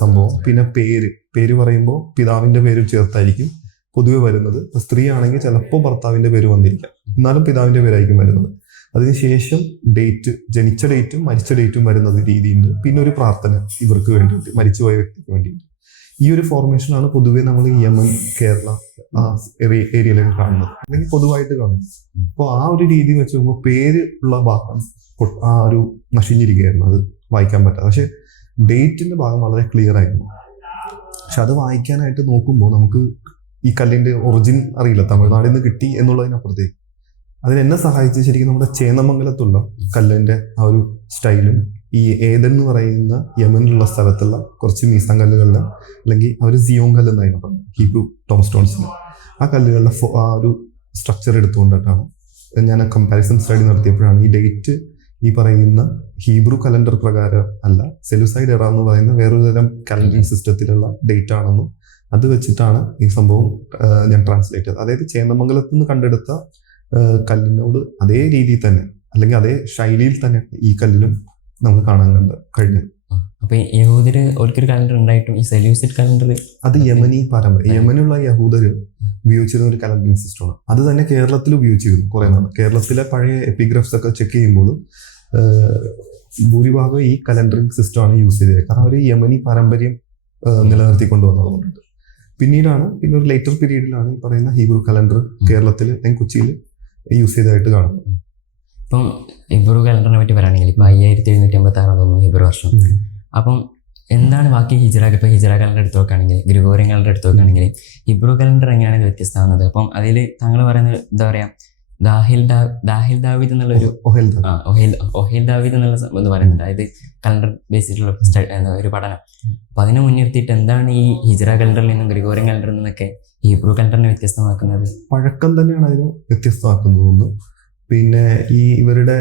സംഭവം. പിന്നെ പേര് പറയുമ്പോൾ പിതാവിൻ്റെ പേര് ചേർത്തായിരിക്കും പൊതുവെ വരുന്നത്. സ്ത്രീ ആണെങ്കിൽ ചിലപ്പോൾ ഭർത്താവിൻ്റെ പേര് വന്നിരിക്കാം, എന്നാലും പിതാവിൻ്റെ പേരായിരിക്കും വരുന്നത്. അതിനുശേഷം ഡേറ്റ്, ജനിച്ച ഡേറ്റും മരിച്ച ഡേറ്റും വരുന്നത് രീതിയുണ്ട്. പിന്നെ ഒരു പ്രാർത്ഥന ഇവർക്ക് വേണ്ടിയിട്ട്, മരിച്ചുപോയ വ്യക്തിക്ക് വേണ്ടിയിട്ട്. ഈ ഒരു ഫോർമേഷനാണ് പൊതുവെ നമ്മൾ യമൻ, കേരള ആ ഏരിയയിലേക്ക് കാണുന്നത്, അല്ലെങ്കിൽ പൊതുവായിട്ട് കാണുന്നത്. അപ്പോൾ ആ ഒരു രീതി വെച്ച് നോക്കുമ്പോൾ പേര് ഉള്ള ഭാഗം ആ ഒരു നശിഞ്ഞിരിക്കുകയായിരുന്നു, അത് വായിക്കാൻ പറ്റാതെ. പക്ഷെ ഡേറ്റിന്റെ ഭാഗം വളരെ ക്ലിയർ ആയിരുന്നു. പക്ഷെ അത് വായിക്കാനായിട്ട് നോക്കുമ്പോൾ നമുക്ക് ഈ കല്ലിന്റെ ഒറിജിൻ അറിയില്ല, തമിഴ്നാട്ടിൽ നിന്ന് കിട്ടി എന്നുള്ളതിനപ്പുറത്തേക്ക് അതിനെന്നെ സഹായിച്ച് ശരിക്കും നമ്മുടെ ചേന്നമംഗലത്തുള്ള കല്ലിന്റെ ആ ഒരു സ്റ്റൈലും ഈ ഏദൻ എന്ന് പറയുന്ന യമനിലുള്ള സ്ഥലത്തുള്ള കുറച്ച് മീസാൻ കല്ലുകളുടെ, അല്ലെങ്കിൽ അവർ സിയോൺ കല്ല് എന്നായിരുന്നു പറഞ്ഞത്, ഹീബ്രു ടോം സ്റ്റോൺസിന്, ആ കല്ലുകളുടെ ആ ഒരു സ്ട്രക്ചർ എടുത്തുകൊണ്ടിട്ടാണ് ഞാൻ കമ്പാരിസൺ സ്റ്റഡി നടത്തിയപ്പോഴാണ് ഈ ഡേറ്റ് ഈ പറയുന്ന ഹീബ്രു കലണ്ടർ പ്രകാരം അല്ല, സെലുസൈഡ് എറ എന്ന് പറയുന്ന വേറൊരു തരം കലണ്ടറിങ് സിസ്റ്റത്തിലുള്ള ഡേറ്റ് ആണെന്നും അത് വെച്ചിട്ടാണ് ഈ സംഭവം ഞാൻ ട്രാൻസ്ലേറ്റ് ചെയ്തത്. അതായത് ചേന്നമംഗലത്ത് നിന്ന് കണ്ടെടുത്ത കല്ലിനോട് അതേ രീതിയിൽ തന്നെ അല്ലെങ്കിൽ അതേ ശൈലിയിൽ തന്നെ ഈ കല്ലിലും നമുക്ക് കാണാൻ കഴിഞ്ഞത്. അപ്പൊ യഹൂദര് ഒരിക്കൽ കലണ്ടർ ഉണ്ടായിട്ടും ഈ സെലൂസിഡ് കലണ്ടർ അത് യമനി പാരമ്പര്യം, യമനിലുള്ള യഹൂദര് ഉപയോഗിച്ചിരുന്ന ഒരു കലണ്ടറിംഗ് സിസ്റ്റമാണ്. അത് തന്നെ കേരളത്തിൽ ഉപയോഗിച്ചിരുന്നു കുറെ നാൾ. കേരളത്തിലെ പഴയ എപ്പിഗ്രഫ്സ് ഒക്കെ ചെക്ക് ചെയ്യുമ്പോൾ ഭൂരിഭാഗം ഈ കലണ്ടറിംഗ് സിസ്റ്റമാണ് യൂസ് ചെയ്തത്. കാരണം അവർ യമനി പാരമ്പര്യം നിലനിർത്തിക്കൊണ്ട് വന്നതുകൊണ്ടുണ്ട്. പിന്നെ ഒരു ലേറ്റർ പീരീഡിലാണ് ഈ പറയുന്ന ഹീബ്രു കലണ്ടർ കേരളത്തിൽ കൊച്ചിയിൽ യൂസ് ചെയ്തതായിട്ട് കാണുന്നത്. ഇപ്പം ഹിബ്രു കലണ്ടറിനെ പറ്റി പറയുകയാണെങ്കിൽ ഇപ്പം 5756 തോന്നുന്നു ഹിബ്രു വർഷം. അപ്പം എന്താണ് ബാക്കി ഇപ്പം ഹിജറ കലണ്ടർ എടുത്ത് നോക്കുകയാണെങ്കിൽ, ഗ്രിഗോറിയൻ കലണ്ടർ എടുത്ത് നോക്കുകയാണെങ്കിൽ ഹിബ്രു കലണ്ടർ എങ്ങനെയാണ് ഇത് വ്യത്യസ്തമാകുന്നത്? അപ്പം അതിൽ താങ്കൾ പറയുന്നത് എന്താ പറയുക, ദാഹിൽ ദാവീദ് എന്നുള്ളൊരു ഒഹേൽ ദാവീദ് എന്നുള്ള എന്ന് പറയുന്നുണ്ട്. അതായത് കലണ്ടർ ബേസിലുള്ള ഒരു പഠനം. അപ്പം അതിനെ മുൻനിർത്തിയിട്ട് എന്താണ് ഈ ഹിജറ കലണ്ടറിൽ നിന്നും ഗ്രിഗോറിയൻ കലണ്ടറിൽ നിന്നൊക്കെ ഹിബ്രു കലണ്ടറിനെ വ്യത്യസ്തമാക്കുന്നത്? പഴക്കം തന്നെയാണ് അതിനെ വ്യത്യസ്തമാക്കുന്നത്. പിന്നെ ഈ ഇവരുടെ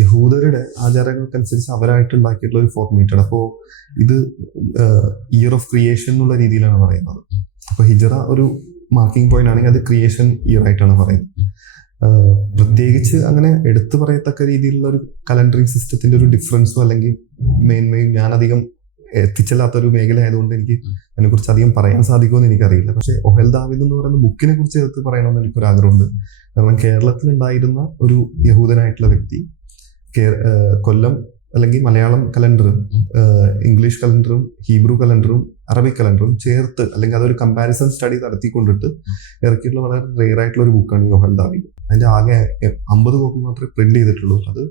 യഹൂദരുടെ ആചാരങ്ങൾക്കനുസരിച്ച് അവരായിട്ടുണ്ടാക്കിയിട്ടുള്ള ഒരു ഫോർമേറ്റാണ്. അപ്പോൾ ഇത് ഇയർ ഓഫ് ക്രിയേഷൻ എന്നുള്ള രീതിയിലാണ് പറയുന്നത്. അപ്പോൾ ഹിജറ ഒരു മാർക്കിംഗ് പോയിന്റ് ആണെങ്കിൽ അത് ക്രിയേഷൻ ഇയർ ആയിട്ടാണ് പറയുന്നത്. പ്രത്യേകിച്ച് അങ്ങനെ എടുത്തു പറയത്തക്ക രീതിയിലുള്ള ഒരു കലണ്ടറിങ് സിസ്റ്റത്തിന്റെ ഒരു ഡിഫറൻസോ അല്ലെങ്കിൽ മേന്മയും ഞാനധികം എത്തിച്ചല്ലാത്തൊരു മേഖല ആയതുകൊണ്ട് എനിക്ക് അതിനെക്കുറിച്ച് അധികം പറയാൻ സാധിക്കുമെന്ന് എനിക്കറിയില്ല. പക്ഷേ ഒഹേൽ ദാവീദ് എന്ന് പറയുന്ന ബുക്കിനെ കുറിച്ച് എടുത്ത് പറയണമെന്ന് എനിക്കൊരു ആഗ്രഹമുണ്ട്. കാരണം കേരളത്തിൽ ഉണ്ടായിരുന്ന ഒരു യഹൂദനായിട്ടുള്ള വ്യക്തി കൊല്ലം അല്ലെങ്കിൽ മലയാളം കലണ്ടറും ഇംഗ്ലീഷ് കലണ്ടറും ഹീബ്രു കലണ്ടറും അറബിക് കലണ്ടറും ചേർത്ത് അല്ലെങ്കിൽ അതൊരു കമ്പാരിസൺ സ്റ്റഡി നടത്തിക്കൊണ്ടിട്ട് ഇറക്കിയിട്ടുള്ള വളരെ റെയർ ആയിട്ടുള്ള ഒരു ബുക്കാണ് ഈ ഒഹേൽ ദാവീദ്. അതിന്റെ ആകെ 50 കോപ്പി മാത്രമേ പ്രിന്റ് ചെയ്തിട്ടുള്ളൂ. അത്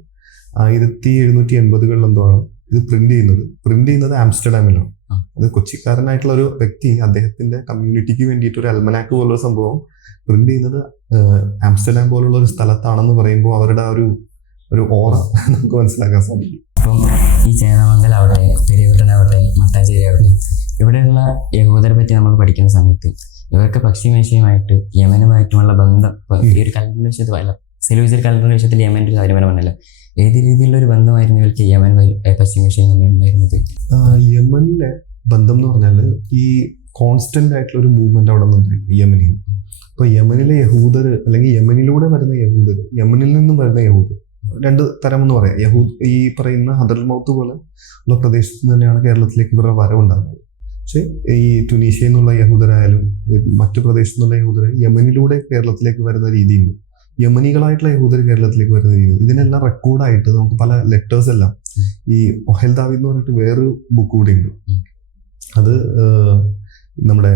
1780-കളിൽ എന്തോ ആണ് ഇത് പ്രിന്റ് ചെയ്യുന്നത് ആംസ്റ്റർഡാമിലാണ്. അത് കൊച്ചിക്കാരനായിട്ടുള്ള ഒരു വ്യക്തി അദ്ദേഹത്തിന്റെ കമ്മ്യൂണിറ്റിക്ക് വേണ്ടിയിട്ട് ഒരു അൽമനാക്ക് പോലുള്ള സംഭവം പ്രിന്റ് ചെയ്യുന്നത് ആംസ്റ്റർഡാം പോലുള്ള ഒരു സ്ഥലത്താണെന്ന് പറയുമ്പോൾ അവരുടെ ഒരു ഓറ നമുക്ക് മനസ്സിലാക്കാൻ സാധിക്കും. അപ്പം ഈ ചേന്നമംഗലാവട്ടെ, പെരിയവട്ടനാവട്ടെ, മട്ടാഞ്ചേരി ആവട്ടെ, ഇവിടെയുള്ള യഹൂദരെ പറ്റി നമ്മൾ പഠിക്കുന്ന സമയത്ത് ഇവർക്ക് പശ്ചിമേഷ്യയുമായിട്ട് യമനുമായിട്ടുമുള്ള ബന്ധം ഈ ഒരു കലണ്ടർ വിഷയത്തിൽ അല്ല, സെലൂസിഡ് കലണ്ടർ വിഷയത്തിൽ യമൻ്റെ ഒരു കാര്യമല്ല, ഏത് രീതിയിലുള്ള ഒരു ബന്ധമായിരുന്നു ഇവർക്ക് യമൻ പശ്ചിമേഷ്യയും തമ്മിൽ ഉണ്ടായിരുന്നത്? യമനിലെ ബന്ധം എന്ന് പറഞ്ഞാൽ ഈ കോൺസ്റ്റന്റ് ആയിട്ടുള്ള ഒരു മൂവ്മെന്റ് അവിടെ നിന്നുണ്ട് യമനിൽ. ഇപ്പൊ യമനിലെ യഹൂദർ അല്ലെങ്കിൽ യമനിലൂടെ വരുന്ന യഹൂദർ, യമനിൽ നിന്നും വരുന്ന യഹൂദർ രണ്ട് തരം എന്ന് പറയാം. ഈ പറയുന്ന ഹദർമൗത്ത് പോലെ ഉള്ള പ്രദേശത്ത് തന്നെയാണ് കേരളത്തിലേക്ക് ഇവരുടെ വരവുണ്ടാകുന്നത്. പക്ഷെ ഈ ടുണീഷ്യയിൽ നിന്നുള്ള യഹൂദരായാലും മറ്റു പ്രദേശത്തു നിന്നുള്ള യഹൂദരായാലും യമനിലൂടെ കേരളത്തിലേക്ക് വരുന്ന രീതിയുണ്ട്. യമനികളായിട്ടുള്ള യഹൂദർ കേരളത്തിലേക്ക് വരുന്ന രീതി, ഇതിനെല്ലാം റെക്കോർഡായിട്ട് നമുക്ക് പല ലെറ്റേഴ്സ് എല്ലാം ഈ ഒഹേൽ ദാവീദ് എന്ന് പറഞ്ഞിട്ട് വേറൊരു ബുക്ക് കൂടി ഉണ്ട്. അത് നമ്മുടെ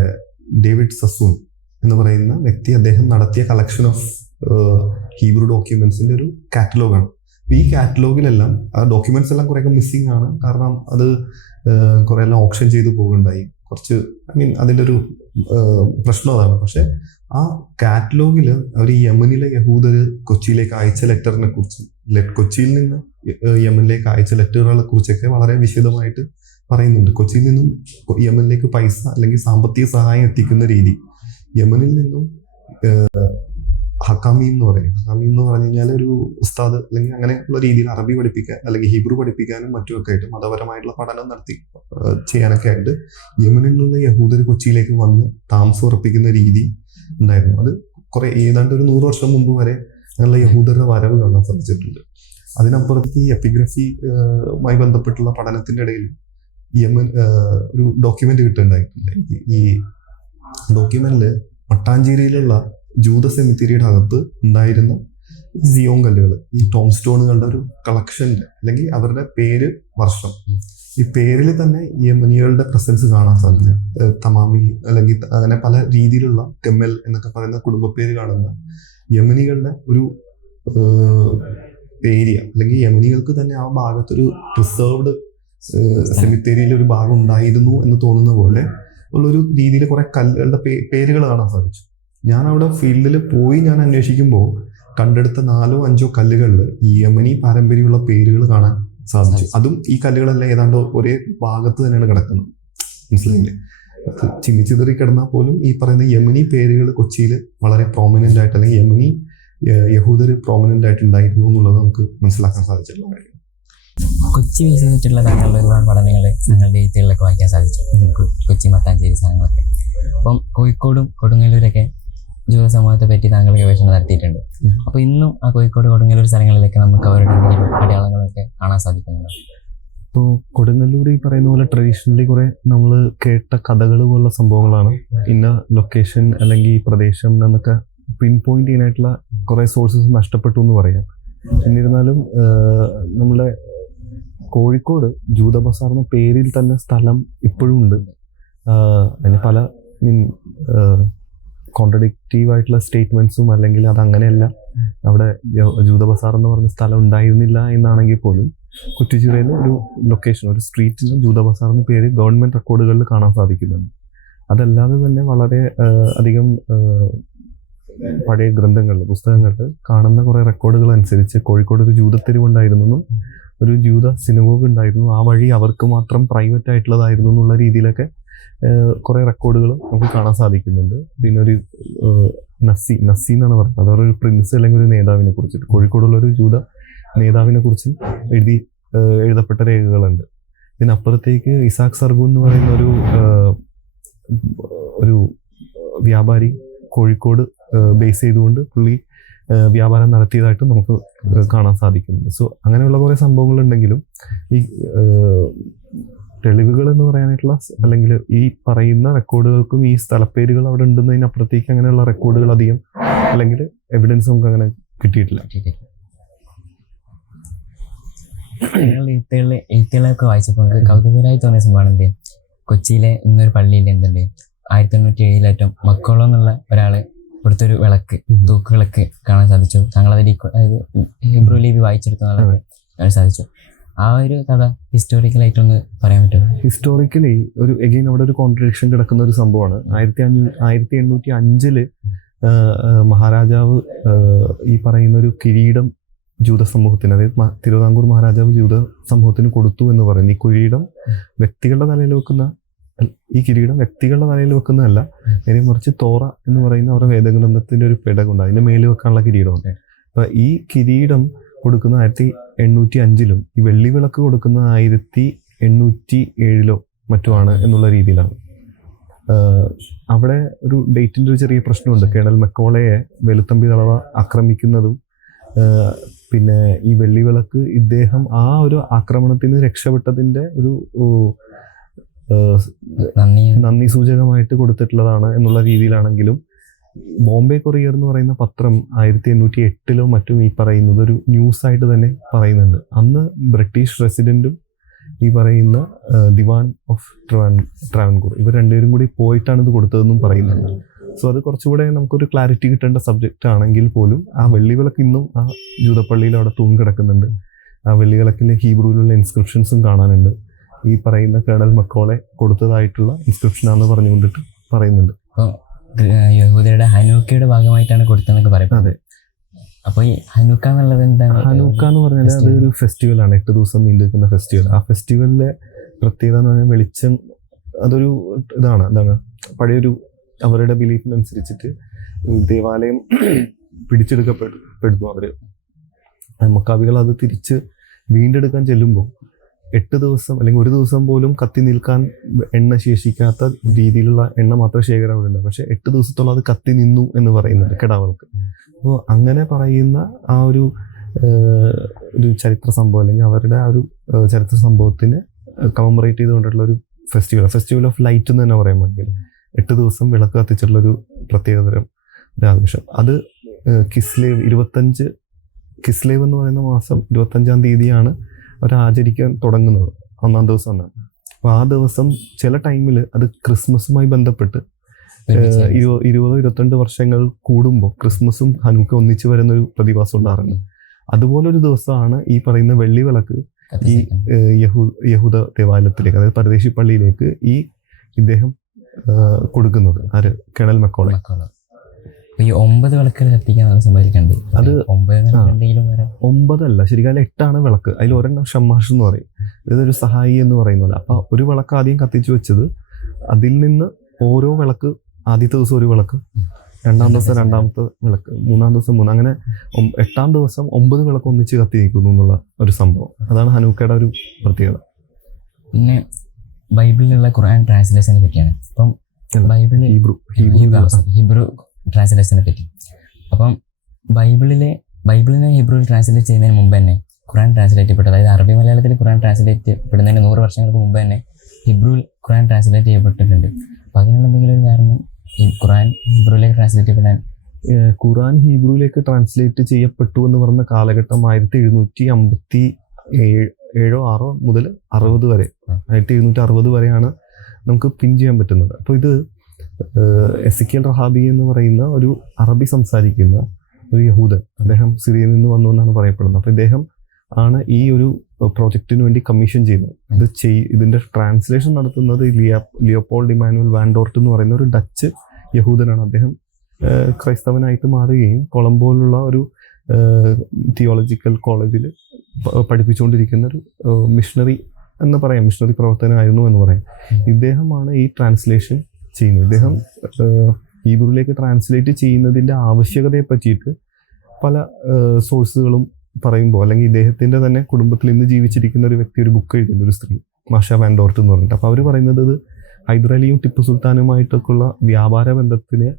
ഡേവിഡ് സസൂൺ എന്ന് പറയുന്ന വ്യക്തി അദ്ദേഹം നടത്തിയ കളക്ഷൻ ഓഫ് ഹീബ്രു ഡോക്യുമെന്റ്സിന്റെ ഒരു കാറ്റലോഗാണ്. ഈ കാറ്റലോഗിലെല്ലാം ആ ഡോക്യുമെന്റ്സ് എല്ലാം കുറേയൊക്കെ മിസ്സിംഗ് ആണ്. കാരണം അത് കുറെ എല്ലാം ഓപ്ഷൻ ചെയ്തു പോകുന്നുണ്ടായി. കുറച്ച് അതിൻ്റെ ഒരു പ്രശ്നം അതാണ്. പക്ഷെ ആ കാറ്റലോഗിൽ അവർ ഈ യമനിലെ യഹൂദർ കൊച്ചിയിലേക്ക് അയച്ച ലെറ്ററിനെ കുറിച്ചും കൊച്ചിയിൽ നിന്ന് യമനിലേക്ക് അയച്ച ലെറ്ററുകളെ കുറിച്ചൊക്കെ വളരെ വിശദമായിട്ട് പറയുന്നുണ്ട്. കൊച്ചിയിൽ നിന്നും യമനിലേക്ക് പൈസ അല്ലെങ്കിൽ സാമ്പത്തിക സഹായം എത്തിക്കുന്ന രീതി, യമനിൽ നിന്നും ഹക്കാമി എന്ന് പറയും. ഹക്കാമി എന്ന് പറഞ്ഞു കഴിഞ്ഞാൽ ഒരു ഉസ്താദ് അല്ലെങ്കിൽ അങ്ങനെയുള്ള രീതിയിൽ അറബി പഠിപ്പിക്കാൻ അല്ലെങ്കിൽ ഹീബ്രു പഠിപ്പിക്കാനും മറ്റുമൊക്കെ ആയിട്ട് മതപരമായിട്ടുള്ള പഠനം നടത്തി ചെയ്യാനൊക്കെ ആയിട്ട് യമനിൽ നിന്നുള്ള യഹൂദർ കൊച്ചിയിലേക്ക് വന്ന് താമസം ഉറപ്പിക്കുന്ന രീതി ഉണ്ടായിരുന്നു. അത് ഏതാണ്ട് ഒരു 100 വർഷം മുമ്പ് വരെ അങ്ങനെയുള്ള യഹൂദരുടെ വരവ് കാണാൻ സാധിച്ചിട്ടുണ്ട്. അതിനപ്പുറത്തേക്ക് ഈ എപ്പിഗ്രഫിയുമായി ബന്ധപ്പെട്ടുള്ള പഠനത്തിന്റെ ഇടയിൽ യമൻ ഒരു ഡോക്യുമെന്റ് കിട്ടുന്നുണ്ടായിട്ടുണ്ട് എനിക്ക്. ഈ ഡോക്യുമെന്റില് മട്ടാഞ്ചേരിയിലുള്ള ജൂത സെമിത്തേരിയുടെ അകത്ത് ഉണ്ടായിരുന്ന സിയോൺ കല്ലുകൾ, ഈ ടോം സ്റ്റോണുകളുടെ ഒരു കളക്ഷന്റെ അല്ലെങ്കിൽ അവരുടെ പേര്, വർഷം, ഈ പേരിൽ തന്നെ യമനികളുടെ പ്രസൻസ് കാണാൻ സാധിക്കും. തമാമി അല്ലെങ്കിൽ അങ്ങനെ പല രീതിയിലുള്ള കെമ്മൽ എന്നൊക്കെ പറയുന്ന കുടുംബപ്പേര് കാണുന്ന യമനികളുടെ ഒരു ഏരിയ അല്ലെങ്കിൽ യമനികൾക്ക് തന്നെ ആ ഭാഗത്തൊരു റിസർവ്ഡ് സെമിത്തേരിയിൽ ഒരു ഭാഗം ഉണ്ടായിരുന്നു എന്ന് തോന്നുന്ന പോലെ ഉള്ളൊരു രീതിയിൽ കുറെ കല്ലുകളുടെ പേരുകൾ കാണാൻ സാധിച്ചു. ഞാൻ അവിടെ ഫീൽഡിൽ പോയി ഞാൻ അന്വേഷിക്കുമ്പോൾ കണ്ടെടുത്ത 4-5 കല്ലുകളിൽ ഈ യമനി പാരമ്പര്യമുള്ള പേരുകൾ കാണാൻ സാധിച്ചു. അതും ഈ കല്ലുകളെല്ലാം ഏതാണ്ട് ഒരേ ഭാഗത്ത് തന്നെയാണ് കിടക്കുന്നത്. മനസ്സിലായില്ലേ? ചിന്നിച്ചിതറി കിടന്നാൽ പോലും ഈ പറയുന്ന യമനി പേരുകൾ കൊച്ചിയിൽ വളരെ പ്രോമിനന്റ് ആയിട്ട് അല്ലെങ്കിൽ യമനി യഹൂദർ പ്രോമിനന്റ് ആയിട്ട് ഉണ്ടായിരുന്നു എന്നുള്ളത് നമുക്ക് മനസ്സിലാക്കാൻ സാധിച്ചിട്ടുള്ള കാര്യം. കൊച്ചി ബേസ് ചെയ്തിട്ടുള്ള താങ്കളുടെ ഒരുപാട് പഠനങ്ങൾ ഞങ്ങളുടെ എഴുത്തുകളിലൊക്കെ വായിക്കാൻ സാധിച്ചു. കൊച്ചി, മട്ടാഞ്ചേരി സാധനങ്ങളൊക്കെ. അപ്പം കോഴിക്കോടും കൊടുങ്ങല്ലൂരൊക്കെ ജൂത സമൂഹത്തെ പറ്റി താങ്കൾ ഗവേഷണം നടത്തിയിട്ടുണ്ട്. അപ്പോൾ ഇന്നും ആ കോഴിക്കോട് കൊടുങ്ങല്ലൂർ സ്ഥലങ്ങളിലൊക്കെ നമുക്ക് അവരുടെ എന്തെങ്കിലും അടയാളങ്ങളൊക്കെ കാണാൻ സാധിക്കുന്നുണ്ട്. ഇപ്പോൾ കൊടുങ്ങല്ലൂർ ഈ പറയുന്ന പോലെ ട്രഡീഷണലി കുറേ നമ്മൾ കേട്ട കഥകൾ പോലുള്ള സംഭവങ്ങളാണ്. ഇന്ന ലൊക്കേഷൻ അല്ലെങ്കിൽ ഈ പ്രദേശം എന്നൊക്കെ പിൻ പോയിന്റ് ചെയ്യാനായിട്ടുള്ള കുറേ സോഴ്സസ് നഷ്ടപ്പെട്ടു എന്ന് പറയാം. എന്നിരുന്നാലും നമ്മളെ കോഴിക്കോട് ജൂത ബസാർ എന്ന പേരിൽ തന്നെ സ്ഥലം ഇപ്പോഴും ഉണ്ട്. അതിന് പല കോൺട്രഡിക്റ്റീവ് ആയിട്ടുള്ള സ്റ്റേറ്റ്മെന്റ്സും അല്ലെങ്കിൽ അത് അങ്ങനെയല്ല, അവിടെ ജൂത ബസാർ എന്ന് പറഞ്ഞ സ്ഥലം ഉണ്ടായിരുന്നില്ല എന്നാണെങ്കിൽ പോലും കുറ്റിച്ചിറയിൽ ഒരു ലൊക്കേഷൻ, ഒരു സ്ട്രീറ്റിന് ജൂത ബസാർ എന്ന പേര് ഗവൺമെന്റ് റെക്കോർഡുകളിൽ കാണാൻ സാധിക്കുന്നുണ്ട്. അതല്ലാതെ തന്നെ വളരെ അധികം പഴയ ഗ്രന്ഥങ്ങളിൽ, പുസ്തകങ്ങളിൽ കാണുന്ന കുറേ റെക്കോർഡുകൾ അനുസരിച്ച് കോഴിക്കോട് ഒരു ജൂതത്തെരുവ് ഉണ്ടായിരുന്നെന്നും ഒരു ജൂത സിനഗോഗ് ഉണ്ടായിരുന്നു, ആ വഴി അവർക്ക് മാത്രം പ്രൈവറ്റ് ആയിട്ടുള്ളതായിരുന്നു എന്നുള്ള രീതിയിലൊക്കെ കുറേ റെക്കോർഡുകൾ നമുക്ക് കാണാൻ സാധിക്കുന്നുണ്ട്. പിന്നെ ഒരു നസി എന്നാണ് പറയുന്നത്, അതൊരു പ്രിൻസ് അല്ലെങ്കിൽ ഒരു നേതാവിനെ കുറിച്ചിട്ട്, കോഴിക്കോടുള്ള ഒരു ജൂത നേതാവിനെ കുറിച്ച് എഴുതപ്പെട്ട രേഖകളുണ്ട്. ഇതിനപ്പുറത്തേക്ക് ഇസാക്ക് സർഗൂൻ എന്ന് പറയുന്ന ഒരു വ്യാപാരി കോഴിക്കോട് ബേസ് ചെയ്തുകൊണ്ട് പുള്ളി വ്യാപാരം നടത്തിയതായിട്ട് നമുക്ക് കാണാൻ സാധിക്കുന്നുണ്ട്. സോ അങ്ങനെയുള്ള കുറേ സംഭവങ്ങളുണ്ടെങ്കിലും ഈ തെളിവുകൾ എന്ന് പറയാനായിട്ടുള്ള അല്ലെങ്കിൽ ഈ പറയുന്ന റെക്കോർഡുകൾക്കും ഈ സ്ഥലപ്പേരുകൾ അവിടെ ഉണ്ടെന്നതിനപ്പുറത്തേക്ക് അങ്ങനെയുള്ള റെക്കോർഡുകൾ അധികം അല്ലെങ്കിൽ എവിഡൻസ് നമുക്ക് അങ്ങനെ കിട്ടിയിട്ടില്ല. എഴുത്തുകളൊക്കെ വായിച്ചപ്പോൾ നമുക്ക് കൗതുകരായി തോന്നിയ സംഭവമാണ് എന്ത്, കൊച്ചിയിലെ ഇന്നൊരു പള്ളിയിൽ എന്തുണ്ട് 1807 മക്കോളം എന്നുള്ള ഒരാള് ഇവിടുത്തെ വിളക്ക്, തൂക്കുവിളക്ക് കാണാൻ സാധിച്ചു. താങ്കൾ അതായത് ഹീബ്രു ലിപി വായിച്ചെടുത്തതൊക്കെ കാണാൻ സാധിച്ചു. ആ ഒരു കഥ ഹിസ്റ്റോറിക്കലായിട്ടൊന്ന് പറയാൻ പറ്റുമോ? ഹിസ്റ്റോറിക്കലി എഗെയിൻ അവിടെ ഒരു കോൺട്രഡിക്ഷൻ കിടക്കുന്ന ഒരു സംഭവമാണ്. 1805 മഹാരാജാവ് ഈ പറയുന്ന ഒരു കിരീടം ജൂത സമൂഹത്തിന്, അതായത് തിരുവിതാംകൂർ മഹാരാജാവ് ജൂത സമൂഹത്തിന് കൊടുത്തു എന്ന് പറയുന്നത്. ഈ കിരീടം വ്യക്തികളുടെ തലയിൽ വെക്കുന്ന, ഈ കിരീടം വ്യക്തികളുടെ തലയിൽ വെക്കുന്നതല്ല, നേരെ മറിച്ച് തോറ എന്ന് പറയുന്ന അവരുടെ വേദഗ്രന്ഥത്തിന്റെ ഒരു പെടകുണ്ട്, അതിന്റെ മേലിൽ വെക്കാനുള്ള കിരീടമുണ്ട്. അപ്പൊ ഈ കിരീടം കൊടുക്കുന്ന 1805 ഈ വെള്ളിവിളക്ക് കൊടുക്കുന്ന 1807 മറ്റുമാണ് എന്നുള്ള രീതിയിലാണ്. അവിടെ ഒരു ഡേറ്റിന്റെ ഒരു ചെറിയ പ്രശ്നമുണ്ട്. കേണൽ മെക്കോളയെ വെലുത്തമ്പി തളവ ആക്രമിക്കുന്നതും പിന്നെ ഈ വെള്ളിവിളക്ക് ഇദ്ദേഹം ആ ഒരു ആക്രമണത്തിൽ നിന്ന് രക്ഷപ്പെട്ടതിന്റെ ഒരു നന്ദി സൂചകമായിട്ട് കൊടുത്തിട്ടുള്ളതാണ് എന്നുള്ള രീതിയിലാണെങ്കിലും ബോംബെ കൊറിയർ എന്ന് പറയുന്ന പത്രം 1808 മറ്റും ഈ പറയുന്നത് ഒരു ന്യൂസ് ആയിട്ട് തന്നെ പറയുന്നുണ്ട്. അന്ന് ബ്രിട്ടീഷ് റെസിഡന്റും ഈ പറയുന്ന ദിവാൻ ഓഫ് ട്രാവൻകൂർ ഇവർ രണ്ടുപേരും കൂടി പോയിട്ടാണ് ഇത് കൊടുത്തതെന്നും പറയുന്നുണ്ട്. സോ അത് കുറച്ചുകൂടെ നമുക്കൊരു ക്ലാരിറ്റി കിട്ടേണ്ട സബ്ജക്റ്റ് ആണെങ്കിൽ പോലും ആ വെള്ളിവിളക്ക് ഇന്നും ആ ജൂതപ്പള്ളിയിൽ അവിടെ തൂങ്ങിക്കിടക്കുന്നുണ്ട്. ആ വെള്ളിവിളക്കിൽ ഹീബ്രുവിലുള്ള ഇൻസ്ക്രിപ്ഷൻസും കാണാനുണ്ട്. ഈ പറയുന്ന കേണൽ മക്കോളെ കൊടുത്തതായിട്ടുള്ള ഇൻസ്ക്രിപ്ഷനാണെന്ന് പറഞ്ഞുകൊണ്ടിട്ട് പറയുന്നുണ്ട്. യഹൂദരുടെ ഹനൂക്കയുടെ ഭാഗമായിട്ടാണ് കൊടുത്തതെന്നൊക്കെ പറയുന്നത്. അതെ. അപ്പൊ ഈ ഹനൂക്ക എന്നുള്ളത് എന്താണ്? ഹനൂക്ക എന്ന് പറഞ്ഞാൽ അതൊരു ഫെസ്റ്റിവലാണ്, 8 ദിവസം നീണ്ടു നിൽക്കുന്ന ഫെസ്റ്റിവൽ. ആ ഫെസ്റ്റിവലിലെ പ്രത്യേകത എന്ന് പറഞ്ഞാൽ വെളിച്ചം, അതൊരു എന്താണ് പഴയൊരു അവരുടെ ബിലീഫിനനുസരിച്ചിട്ട് ദേവാലയം പിടിച്ചെടുക്കപ്പെടുന്നു. അവര് മക്കാബികൾ അത് തിരിച്ച് വീണ്ടെടുക്കാൻ ചെല്ലുമ്പോൾ 8 ദിവസം അല്ലെങ്കിൽ ഒരു ദിവസം പോലും കത്തി നിൽക്കാൻ എണ്ണ ശേഷിക്കാത്ത രീതിയിലുള്ള എണ്ണ മാത്രമേ ശേഖരം അവിടെ ഉണ്ട്. പക്ഷെ 8 ദിവസത്തോളം അത് കത്തി നിന്നു എന്ന് പറയുന്നുണ്ട് കിടാവൾക്ക്. അപ്പോൾ അങ്ങനെ പറയുന്ന ആ ഒരു ചരിത്ര സംഭവം അല്ലെങ്കിൽ അവരുടെ ആ ഒരു ചരിത്ര സംഭവത്തിന് കമമറേറ്റ് ചെയ്തുകൊണ്ടുള്ള ഒരു ഫെസ്റ്റിവൽ ഓഫ് ലൈറ്റ് എന്ന് തന്നെ പറയാൻ വേണമെങ്കിൽ 8 ദിവസം വിളക്ക് കത്തിച്ചിട്ടുള്ളൊരു പ്രത്യേകതരം ഒരു ആഘോഷം. അത് കിസ്ലേവ് 25 കിസ്ലേവ് എന്ന് പറയുന്ന മാസം 25-ാം തീയതിയാണ് അവർ ആചരിക്കാൻ തുടങ്ങുന്നത്, 1-ാം ദിവസം എന്നാണ്. അപ്പോൾ ആ ദിവസം ചില ടൈമിൽ അത് ക്രിസ്മസുമായി ബന്ധപ്പെട്ട് 20-22 വർഷങ്ങൾ കൂടുമ്പോൾ ക്രിസ്മസും ഹനൂക്ക ഒന്നിച്ച് വരുന്നൊരു പ്രതിഭാസം ഉണ്ടാറുണ്ട്. അതുപോലൊരു ദിവസമാണ് ഈ പറയുന്ന വെള്ളിവിളക്ക് ഈ യഹൂദ ദേവാലയത്തിലേക്ക്, അതായത് പരദേശി പള്ളിയിലേക്ക് ഇദ്ദേഹം കൊടുക്കുന്നത്. ആര്? Colonel Macaulay. ഈ 9 വിളക്കുകൾ കത്തിക്കാൻ സംഭവിക്കുന്നുണ്ട്. അത് 9 അല്ല, ശരിക്കും 8 വിളക്ക്. അതിൽ ഒരെണ്ണം ഷമ്മാഷ് എന്ന് പറയും, ഇതൊരു സഹായി എന്ന് പറയുന്നില്ല. അപ്പൊ ഒരു വിളക്ക് ആദ്യം കത്തിച്ചു വെച്ചത്, അതിൽ നിന്ന് ഓരോ വിളക്ക്, ആദ്യത്തെ ദിവസം ഒരു വിളക്ക്, 2-ാം ദിവസം 2-ാമത്തെ വിളക്ക്, 3-ാം ദിവസം 3, അങ്ങനെ 8-ാം ദിവസം 9 വിളക്ക് ഒന്നിച്ച് കത്തി നിൽക്കുന്നു എന്നുള്ള ഒരു സംഭവം. അതാണ് ഹനൂക്കയുടെ ഒരു പ്രത്യേകത. പിന്നെ ബൈബിളിലുള്ള ഖുർആൻ ട്രാൻസ്ലേഷനെ പറ്റിയാണ്. ഇപ്പം ബൈബിളിൽ ഹിബ്രു ട്രാൻസ്ലേഷനെ പറ്റി. അപ്പം ബൈബിളിനെ ഹീബ്രുവിൽ ട്രാൻസ്ലേറ്റ് ചെയ്യുന്നതിന് മുമ്പ് തന്നെ ഖുറാൻ ട്രാൻസ്ലേറ്റ് ചെയ്യപ്പെട്ടു. അതായത് അറബി മലയാളത്തിൽ ഖുറാൻ ട്രാൻസ്ലേറ്റ് ചെയ്യപ്പെടുന്നതിന് 100 വർഷങ്ങൾക്ക് മുമ്പ് തന്നെ ഹിബ്രുവിൽ ഖുറാൻ ട്രാൻസ്ലേറ്റ് ചെയ്യപ്പെട്ടിട്ടുണ്ട്. അപ്പം അതിനുള്ള എന്തെങ്കിലും ഒരു കാരണം ഈ ഖുറാൻ ഹീബ്രുവിലേക്ക് ട്രാൻസ്ലേറ്റ് ചെയ്യപ്പെടാൻ? ഖുറാൻ ഹീബ്രുവിലേക്ക് ട്രാൻസ്ലേറ്റ് ചെയ്യപ്പെട്ടു എന്ന് പറഞ്ഞ കാലഘട്ടം 1757 മുതൽ 60 വരെ, 1760 വരെയാണ് നമുക്ക് പിൻ ചെയ്യാൻ പറ്റുന്നത്. അപ്പോൾ ഇത് എസെക്കിയേൽ റഹാബി എന്ന് പറയുന്ന ഒരു അറബി സംസാരിക്കുന്ന ഒരു യഹൂദൻ, അദ്ദേഹം സിറിയയിൽ നിന്ന് വന്നു എന്നാണ് പറയപ്പെടുന്നത്. അപ്പോൾ ഇദ്ദേഹം ആണ് ഈ ഒരു പ്രോജക്റ്റിന് വേണ്ടി കമ്മീഷൻ ചെയ്യുന്നത്. ഇതിന്റെ ട്രാൻസ്ലേഷൻ നടത്തുന്നത് ലിയോപോൾഡ് ഇമാനുവൽ വാൻഡോർട്ട് എന്ന് പറയുന്ന ഒരു ഡച്ച് യഹൂദനാണ്. അദ്ദേഹം ക്രൈസ്തവനായിട്ട് മാറുകയും കൊളംബോയിലുള്ള ഒരു തിയോളജിക്കൽ കോളേജിൽ പഠിപ്പിച്ചുകൊണ്ടിരിക്കുന്ന ഒരു മിഷണറി എന്ന് പറയാം, മിഷണറി പ്രവർത്തനമായിരുന്നു എന്ന് പറയാം. ഇദ്ദേഹമാണ് ഈ ട്രാൻസ്ലേഷൻ ചെയ്യുന്നത്. ഇദ്ദേഹം ഹീബ്രുവിലേക്ക് ട്രാൻസ്ലേറ്റ് ചെയ്യുന്നതിൻ്റെ ആവശ്യകതയെ പറ്റിയിട്ട് പല സോഴ്സുകളും പറയുമ്പോൾ, അല്ലെങ്കിൽ ഇദ്ദേഹത്തിൻ്റെ തന്നെ കുടുംബത്തിൽ ഇന്ന് ജീവിച്ചിരിക്കുന്ന ഒരു വ്യക്തി ഒരു ബുക്ക് എഴുതുന്ന ഒരു സ്ത്രീ, മാഷ വാൻഡോർട്ട് എന്ന് പറഞ്ഞിട്ട്. അപ്പോൾ അവർ പറയുന്നത് ഇത് ഹൈദരാലിയും ടിപ്പു സുൽത്താനുമായിട്ടൊക്കെയുള്ള വ്യാപാര ബന്ധത്തിന്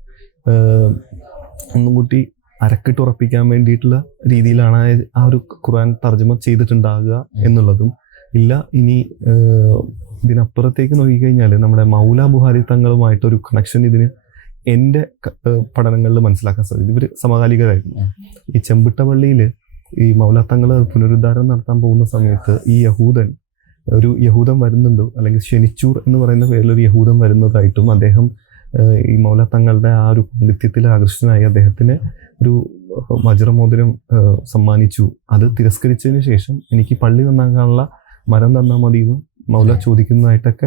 ഒന്നും കൂട്ടി അരക്കിട്ടുറപ്പിക്കാൻ വേണ്ടിയിട്ടുള്ള രീതിയിലാണ് ആ ഒരു ഖുർആൻ തർജ്ജമ ചെയ്തിട്ടുണ്ടാകുക എന്നുള്ളതും ഇല്ല. ഇനി ഇതിനപ്പുറത്തേക്ക് നോക്കിക്കഴിഞ്ഞാൽ നമ്മുടെ മൗല ബുഹാരി തങ്ങളുമായിട്ടൊരു കണക്ഷൻ ഇതിന് എൻ്റെ പഠനങ്ങളിൽ മനസ്സിലാക്കാൻ സാധിക്കും. ഇവർ സമകാലികരായിരുന്നു. ഈ ചെമ്പിട്ടപ്പള്ളിയിൽ ഈ മൗല തങ്ങൾ പുനരുദ്ധാരണം നടത്താൻ പോകുന്ന സമയത്ത് ഈ ഒരു യഹൂദൻ വരുന്നുണ്ട്, അല്ലെങ്കിൽ ശനിച്ചൂർ എന്ന് പറയുന്ന പേരിലൊരു യഹൂദൻ വരുന്നതായിട്ടും അദ്ദേഹം ഈ മൗല തങ്ങളുടെ ആ ഒരു പാണ്ഡിത്യത്തിൽ ആകർഷണനായി അദ്ദേഹത്തിന് ഒരു വജ്രമോതിരം സമ്മാനിച്ചു. അത് തിരസ്കരിച്ചതിന് ശേഷം എനിക്ക് പള്ളി നന്നാക്കാനുള്ള മരം തന്നാൽ മതി എന്ന് മൗല ചോദിക്കുന്നതായിട്ടൊക്കെ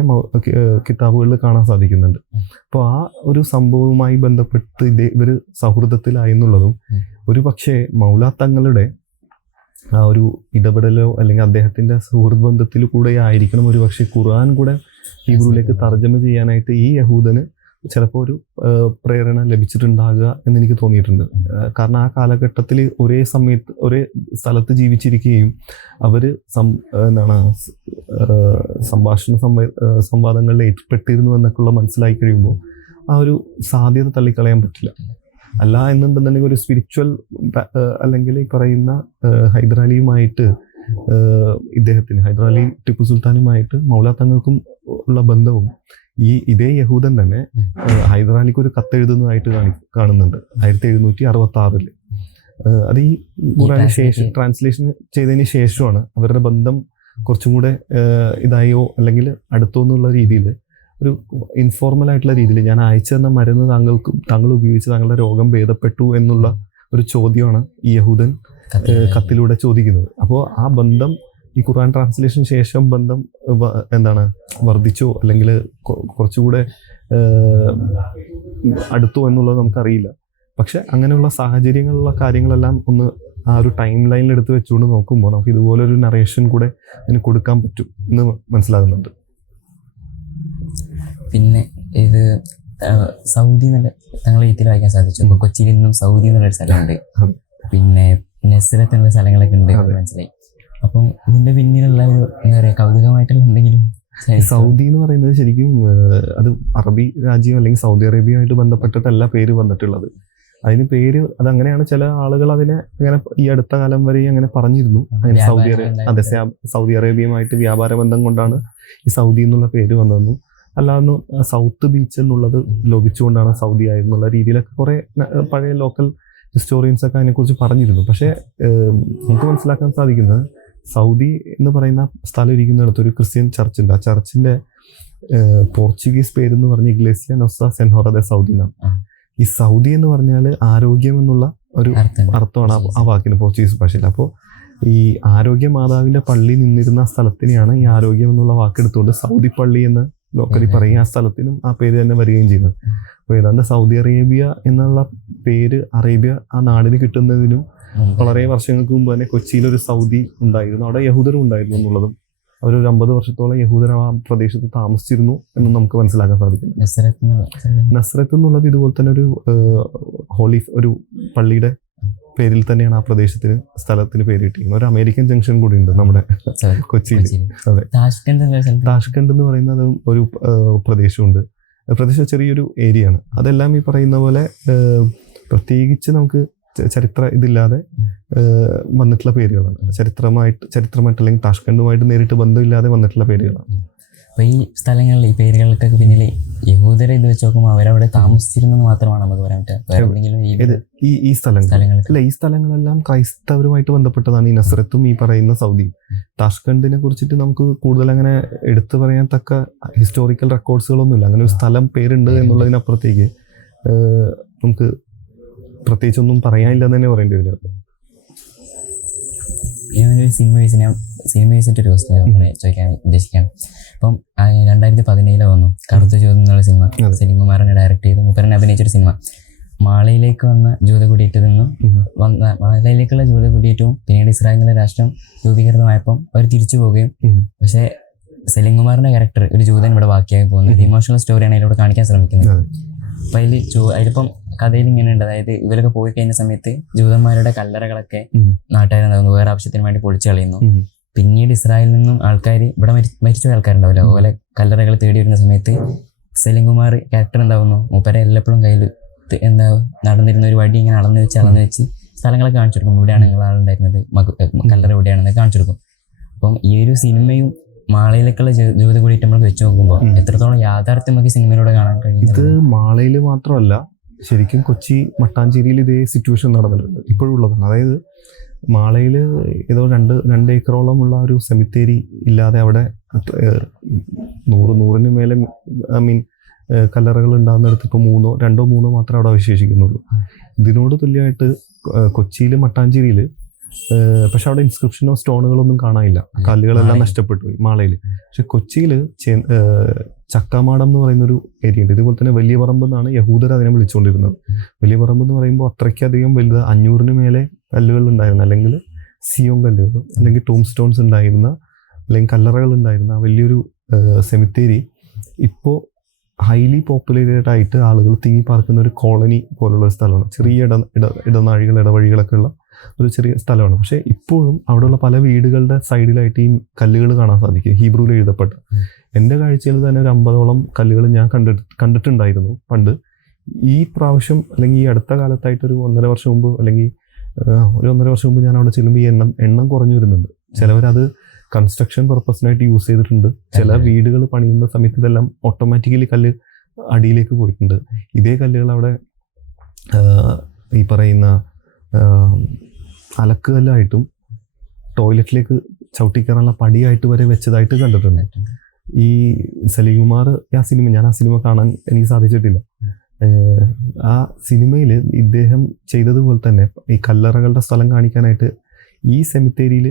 കിതാബുകളിൽ കാണാൻ സാധിക്കുന്നുണ്ട്. അപ്പോൾ ആ ഒരു സംഭവവുമായി ബന്ധപ്പെട്ട് ഇവർ സൗഹൃദത്തിലായെന്നുള്ളതും ഒരു പക്ഷേ മൗല തങ്ങളുടെ ആ ഒരു ഇടപെടലോ അല്ലെങ്കിൽ അദ്ദേഹത്തിൻ്റെ സുഹൃത്ത് ബന്ധത്തിൽ കൂടെ ആയിരിക്കണം ഒരു പക്ഷേ ഖുർആൻ കൂടെ ഹീബ്രുവിലേക്ക് തർജ്ജമ ചെയ്യാനായിട്ട് ഈ യഹൂദന് ചിലപ്പോൾ ഒരു പ്രേരണ ലഭിച്ചിട്ടുണ്ടാകുക എന്നെനിക്ക് തോന്നിയിട്ടുണ്ട്. കാരണം ആ കാലഘട്ടത്തിൽ ഒരേ സമയത്ത് ഒരേ സ്ഥലത്ത് ജീവിച്ചിരിക്കുകയും അവർ സംവാദങ്ങളിൽ ഏർപ്പെട്ടിരുന്നു എന്നൊക്കെയുള്ള മനസ്സിലായി കഴിയുമ്പോൾ ആ ഒരു സാധ്യത തള്ളിക്കളയാൻ പറ്റില്ല. അല്ല എന്നുണ്ടെന്നുണ്ടെങ്കിൽ ഒരു സ്പിരിച്വൽ അല്ലെങ്കിൽ ഈ പറയുന്ന ഹൈദരാലിയുമായിട്ട് ഹൈദരാലി ടിപ്പു സുൽത്താനുമായിട്ട് മൗല തങ്ങൾക്കും ഉള്ള ബന്ധവും ഇതേ യഹൂദൻ തന്നെ ഹൈദരാലിക്ക് ഒരു കത്തെഴുതുന്നതായിട്ട് കാണുന്നുണ്ട് 1766. അത് ഈ ഖുർആന് ശേഷം ട്രാൻസ്ലേഷൻ ചെയ്തതിന് ശേഷമാണ് അവരുടെ ബന്ധം കുറച്ചും കൂടെ ഇതായോ അല്ലെങ്കിൽ അടുത്തോ എന്നുള്ള രീതിയിൽ ഒരു ഇൻഫോർമൽ ആയിട്ടുള്ള രീതിയിൽ ഞാൻ അയച്ചു തന്ന മരുന്ന് താങ്കൾ ഉപയോഗിച്ച് താങ്കളുടെ രോഗം ഭേദപ്പെട്ടു എന്നുള്ള ഒരു ചോദ്യമാണ് ഈ യഹൂദൻ കത്തിലൂടെ ചോദിക്കുന്നത്. അപ്പോൾ ആ ബന്ധം ഈ ഖുർആൻ ട്രാൻസ്ലേഷൻ ശേഷം ബന്ധം വർദ്ധിച്ചോ അല്ലെങ്കിൽ കുറച്ചുകൂടെ അടുത്തോ എന്നുള്ളത് നമുക്കറിയില്ല. പക്ഷെ അങ്ങനെയുള്ള സാഹചര്യങ്ങളിലുള്ള കാര്യങ്ങളെല്ലാം ഒന്ന് ആ ഒരു ടൈം ലൈനിൽ എടുത്ത് വെച്ചുകൊണ്ട് നോക്കുമ്പോൾ നമുക്ക് ഇതുപോലൊരു നറേഷൻ കൂടെ അതിന് കൊടുക്കാൻ പറ്റും എന്ന് മനസ്സിലാകുന്നുണ്ട്. പിന്നെ ഇത് സൗദി എന്നുള്ള താങ്കളെ ഇതിൽ വായിക്കാൻ സാധിച്ചു. ഇപ്പോൾ കൊച്ചിയിൽ നിന്നും സൗദി എന്നുള്ളൊരു സ്ഥലമുണ്ട്, പിന്നെ നെസ്രത്ത് എന്നുള്ള സ്ഥലങ്ങളൊക്കെ ഉണ്ട് മനസ്സിലായി. അപ്പം ഇതിന്റെ പിന്നിലുള്ള ഒരു എന്താ പറയുക കൗതുകമായിട്ടുള്ള എന്തെങ്കിലും? സൗദി എന്ന് പറയുന്നത് ശരിക്കും അത് അറബി രാജ്യം അല്ലെങ്കിൽ സൗദി അറേബ്യയുമായിട്ട് ബന്ധപ്പെട്ടിട്ടല്ല പേര് വന്നിട്ടുള്ളത്. അതിന് പേര് അതങ്ങനെയാണ്. ചില ആളുകൾ അതിനെ അങ്ങനെ ഈ അടുത്ത കാലം വരെ അങ്ങനെ പറഞ്ഞിരുന്നു. അങ്ങനെ സൗദി അറേബ്യയുമായിട്ട് വ്യാപാര ബന്ധം കൊണ്ടാണ് ഈ സൗദി എന്നുള്ള പേര് വന്നതെന്നും അല്ലാതെ സൗത്ത് ബീച്ച് എന്നുള്ളത് ലോപിച്ചുകൊണ്ടാണ് സൗദി ആയെന്നുള്ള രീതിയിലൊക്കെ കുറെ പഴയ ലോക്കൽ ഹിസ്റ്റോറിയൻസ് ഒക്കെ അതിനെക്കുറിച്ച് പറഞ്ഞിരുന്നു. പക്ഷേ നമുക്ക് മനസ്സിലാക്കാൻ സാധിക്കുന്നത് സൗദി എന്ന് പറയുന്ന സ്ഥലം ഇരിക്കുന്നിടത്ത് ഒരു ക്രിസ്ത്യൻ ചർച്ച് ഉണ്ട്. ആ ചർച്ചിന്റെ പോർച്ചുഗീസ് പേരെന്ന് പറഞ്ഞ ഇഗ്ലേസിയ നൊസ സെൻഹോറ ദെ സൗദി എന്നാണ്. ഈ സൗദി എന്ന് പറഞ്ഞാൽ ആരോഗ്യം എന്നുള്ള ഒരു അർത്ഥമാണ് ആ വാക്കിന് പോർച്ചുഗീസ് ഭാഷയിൽ. അപ്പോൾ ഈ ആരോഗ്യ മാതാവിന്റെ പള്ളി നിന്നിരുന്ന സ്ഥലത്തിനെയാണ് ഈ ആരോഗ്യം എന്നുള്ള വാക്കെടുത്തുകൊണ്ട് സൗദി പള്ളി എന്ന് ലോക്കലി പറയും. ആ സ്ഥലത്തിനും ആ പേര് തന്നെ വരികയും ചെയ്യുന്നത്. അപ്പോൾ ഏതാണ്ട് സൗദി അറേബ്യ എന്നുള്ള പേര് അറേബ്യ ആ നാടിന് കിട്ടുന്നതിനും വളരെ വർഷങ്ങൾക്ക് മുമ്പ് തന്നെ കൊച്ചിയിൽ ഒരു സൗദി ഉണ്ടായിരുന്നു. അവിടെ യഹൂദരും ഉണ്ടായിരുന്നു എന്നുള്ളതും അവരൊരു 50 വർഷത്തോളം യഹൂദർ ആ പ്രദേശത്ത് താമസിച്ചിരുന്നു എന്നും നമുക്ക് മനസ്സിലാക്കാൻ സാധിക്കും. നസ്രത്ത് എന്നുള്ളത് ഇതുപോലെ തന്നെ ഒരു ഹോളി ഒരു പള്ളിയുടെ പേരിൽ തന്നെയാണ് ആ സ്ഥലത്തിന് പേര് കിട്ടിയിരിക്കുന്നത്. ഒരു അമേരിക്കൻ ജംഗ്ഷൻ കൂടി ഉണ്ട് നമ്മുടെ കൊച്ചിയിൽ. അതെ, താഷ്കന്റ് എന്ന് പറയുന്നത് ഒരു പ്രദേശമുണ്ട്. പ്രദേശം ചെറിയൊരു ഏരിയ ആണ്. അതെല്ലാം ഈ പറയുന്ന പോലെ പ്രത്യേകിച്ച് നമുക്ക് ചരിത്ര ഇതില്ലാതെ വന്നിട്ടുള്ള പേരുകളാണ്. ചരിത്രമായിട്ട് അല്ലെങ്കിൽ താഷ്കണ്ടുമായിട്ട് നേരിട്ട് ബന്ധമില്ലാതെ വന്നിട്ടുള്ള പേരുകളാണ്. അപ്പോൾ ഈ സ്ഥലങ്ങളിൽ ഈ പേരുകൾക്കൊക്കെ പിന്നിൽ യഹൂദരെ ഇത് വെച്ച് നോക്കുമ്പോൾ അവരവിടെ താമസിച്ചിരുന്നത് മാത്രമാണ് നമുക്ക് പറയാൻ പറ്റുക. ഈ സ്ഥലങ്ങളെല്ലാം ക്രൈസ്തവരുമായിട്ട് ബന്ധപ്പെട്ടതാണ്. ഈ നസ്രത്തും ഈ പറയുന്ന സൗദിയും. താഷ്കണ്ടിനെ കുറിച്ചിട്ട് നമുക്ക് കൂടുതൽ അങ്ങനെ എടുത്തു പറയാൻ തക്ക ഹിസ്റ്റോറിക്കൽ റെക്കോർഡ്സുകളൊന്നുമില്ല. അങ്ങനെ ഒരു സ്ഥലം പേരുണ്ട് എന്നുള്ളതിനപ്പുറത്തേക്ക് നമുക്ക് പ്രത്യേകിച്ചൊന്നും പറയാനില്ലെന്ന് തന്നെ പറയേണ്ടി വരും. ഞാനൊരു സിനിമ വെച്ചിട്ടൊരു ചോദിക്കാൻ ഉദ്ദേശിക്കുകയാണ്. അപ്പം 2017 വന്നു കറുത്ത ജൂതം എന്നുള്ള സിനിമ. സെലിംകുമാറിനെ ഡയറക്ട് ചെയ്തു, മൂപ്പരനെ അഭിനയിച്ചൊരു സിനിമ. മാളയിലേക്ക് വന്ന ജൂത കുടിയേറ്റത്തിൽ നിന്നും മാളയിലേക്കുള്ള ജൂത കുടിയേറ്റവും പിന്നീട് ഇസ്രായേൽ എന്നുള്ള രാഷ്ട്രം രൂപീകൃതമായപ്പോൾ അവർ തിരിച്ചു പോവുകയും, പക്ഷേ സെലിംകുമാറിന്റെ ക്യാരക്ടർ ഒരു ജൂതൻ ഇവിടെ ബാക്കിയായി പോകുന്നത് ഒരു ഇമോഷണൽ സ്റ്റോറിയാണ് അതിലൂടെ കാണിക്കാൻ ശ്രമിക്കുന്നത്. അപ്പം അതിലിപ്പം കഥയിൽ ഇങ്ങനെ ഉണ്ട്, അതായത് ഇവരൊക്കെ പോയി കഴിഞ്ഞ സമയത്ത് ജൂതന്മാരുടെ കല്ലറകളൊക്കെ നാട്ടുകാരെന്താകുന്നു വേറെ ആവശ്യത്തിന് വേണ്ടി പൊളിച്ചു കളയുന്നു. പിന്നീട് ഇസ്രായേലിൽ നിന്നും ആൾക്കാർ ഇവിടെ മരിച്ചുപോയ ആൾക്കാരുണ്ടാവില്ല, അതുപോലെ കല്ലറകൾ തേടി വരുന്ന സമയത്ത് സെലിംകുമാർ ക്യാരക്ടർ എന്താവുന്നു, മൂപ്പരെ എല്ലാപ്പോഴും കയ്യിൽ നടന്നിരുന്ന ഒരു വടി ഇങ്ങനെ അളന്ന് വെച്ച് സ്ഥലങ്ങളൊക്കെ കാണിച്ചു കൊടുക്കും. ഇവിടെയാണ് നിങ്ങളാളുണ്ടായിരുന്നത്, കല്ലറ എവിടെയാണെന്ന് കാണിച്ചു കൊടുക്കും. അപ്പം ഈ ഒരു സിനിമയും മാളയിലേക്കുള്ള ജൂത കുടിയേറ്റം നമ്മൾ വെച്ച് നോക്കുമ്പോൾ എത്രത്തോളം യാഥാർത്ഥ്യം നമുക്ക് സിനിമയിലൂടെ കാണാൻ കഴിയും. ഇത് മാളയിൽ മാത്രമല്ല, ശരിക്കും കൊച്ചി മട്ടാഞ്ചേരിയിൽ ഇതേ സിറ്റുവേഷൻ നടന്നിട്ടുണ്ട്, ഇപ്പോഴും ഉള്ളതാണ്. അതായത് മാളയിൽ ഏതോ 2 ഏക്കറോളം ഉള്ള ഒരു സെമിത്തേരി ഇല്ലാതെ അവിടെ 100 മേലെ കല്ലറകൾ ഉണ്ടാകുന്നിടത്ത് ഇപ്പോൾ 2-3 മാത്രമേ അവിടെ അവശേഷിക്കുന്നുള്ളൂ. ഇതിനോട് തുല്യമായിട്ട് കൊച്ചിയിൽ മട്ടാഞ്ചേരിയിൽ പക്ഷെ അവിടെ ഇൻസ്ക്രിപ്ഷനോ സ്റ്റോണുകളൊന്നും കാണാനില്ല, കല്ലുകളെല്ലാം നഷ്ടപ്പെട്ടു പോയി മാളയിൽ. പക്ഷെ കൊച്ചിയിൽ ചക്കാമാടം എന്ന് പറയുന്നൊരു ഏരിയ ഉണ്ട്. ഇതുപോലെ തന്നെ വലിയ പറമ്പ് എന്നാണ് യഹൂദർ അതിനെ വിളിച്ചുകൊണ്ടിരുന്നത്. വലിയ പറമ്പ് എന്ന് പറയുമ്പോൾ അത്രയ്ക്കധികം വലുത് 500 മേലെ കല്ലുകൾ ഉണ്ടായിരുന്ന, അല്ലെങ്കിൽ സിയോൺ കല്ലുകൾ, അല്ലെങ്കിൽ ടൂം സ്റ്റോൺസ് ഉണ്ടായിരുന്ന, അല്ലെങ്കിൽ കല്ലറകൾ ഉണ്ടായിരുന്ന വലിയൊരു സെമിത്തേരി ഇപ്പോൾ ഹൈലി പോപ്പുലേറ്റഡ് ആയിട്ട് ആളുകൾ തിങ്ങി പാർക്കുന്ന ഒരു കോളനി പോലുള്ള ഒരു സ്ഥലമാണ്. ചെറിയ ഇടവഴികളൊക്കെ ഉള്ള ഒരു ചെറിയ സ്ഥലമാണ്. പക്ഷേ ഇപ്പോഴും അവിടെയുള്ള പല വീടുകളുടെ സൈഡിലായിട്ട് ഈ കല്ലുകൾ കാണാൻ സാധിക്കും, ഹീബ്രുവിൽ എഴുതപ്പെട്ട. എൻ്റെ കാഴ്ചയിൽ തന്നെ ഒരു 50ഓളം കല്ലുകൾ ഞാൻ കണ്ടിട്ടുണ്ടായിരുന്നു പണ്ട്. ഈ പ്രാവശ്യം അല്ലെങ്കിൽ ഈ അടുത്ത കാലത്തായിട്ടൊരു 1.5 വർഷം മുമ്പ്, അല്ലെങ്കിൽ ഒരു 1.5 വർഷം മുമ്പ് ഞാൻ അവിടെ ചെല്ലുമ്പോൾ ഈ എണ്ണം കുറഞ്ഞു വരുന്നുണ്ട്. ചിലവരത് കൺസ്ട്രക്ഷൻ പർപ്പസിനായിട്ട് യൂസ് ചെയ്തിട്ടുണ്ട്. ചില വീടുകൾ പണിയുന്ന സമയത്ത് ഇതെല്ലാം ഓട്ടോമാറ്റിക്കലി കല്ല് അടിയിലേക്ക് പോയിട്ടുണ്ട്. ഇതേ കല്ലുകൾ അവിടെ ഈ പറയുന്ന അലക്കുകല്ലായിട്ടും ടോയ്ലറ്റിലേക്ക് ചവിട്ടിക്കയറാനുള്ള പടിയായിട്ട് വരെ വെച്ചതായിട്ട് കണ്ടിട്ടുണ്ട്. ഈ സലീംകുമാർ ഞാൻ ആ സിനിമ കാണാൻ എനിക്ക് സാധിച്ചിട്ടില്ല. ആ സിനിമയിൽ ഇദ്ദേഹം ചെയ്തതുപോലെ തന്നെ ഈ കല്ലറകളുടെ സ്ഥലം കാണിക്കാനായിട്ട് ഈ സെമിത്തേരിയിൽ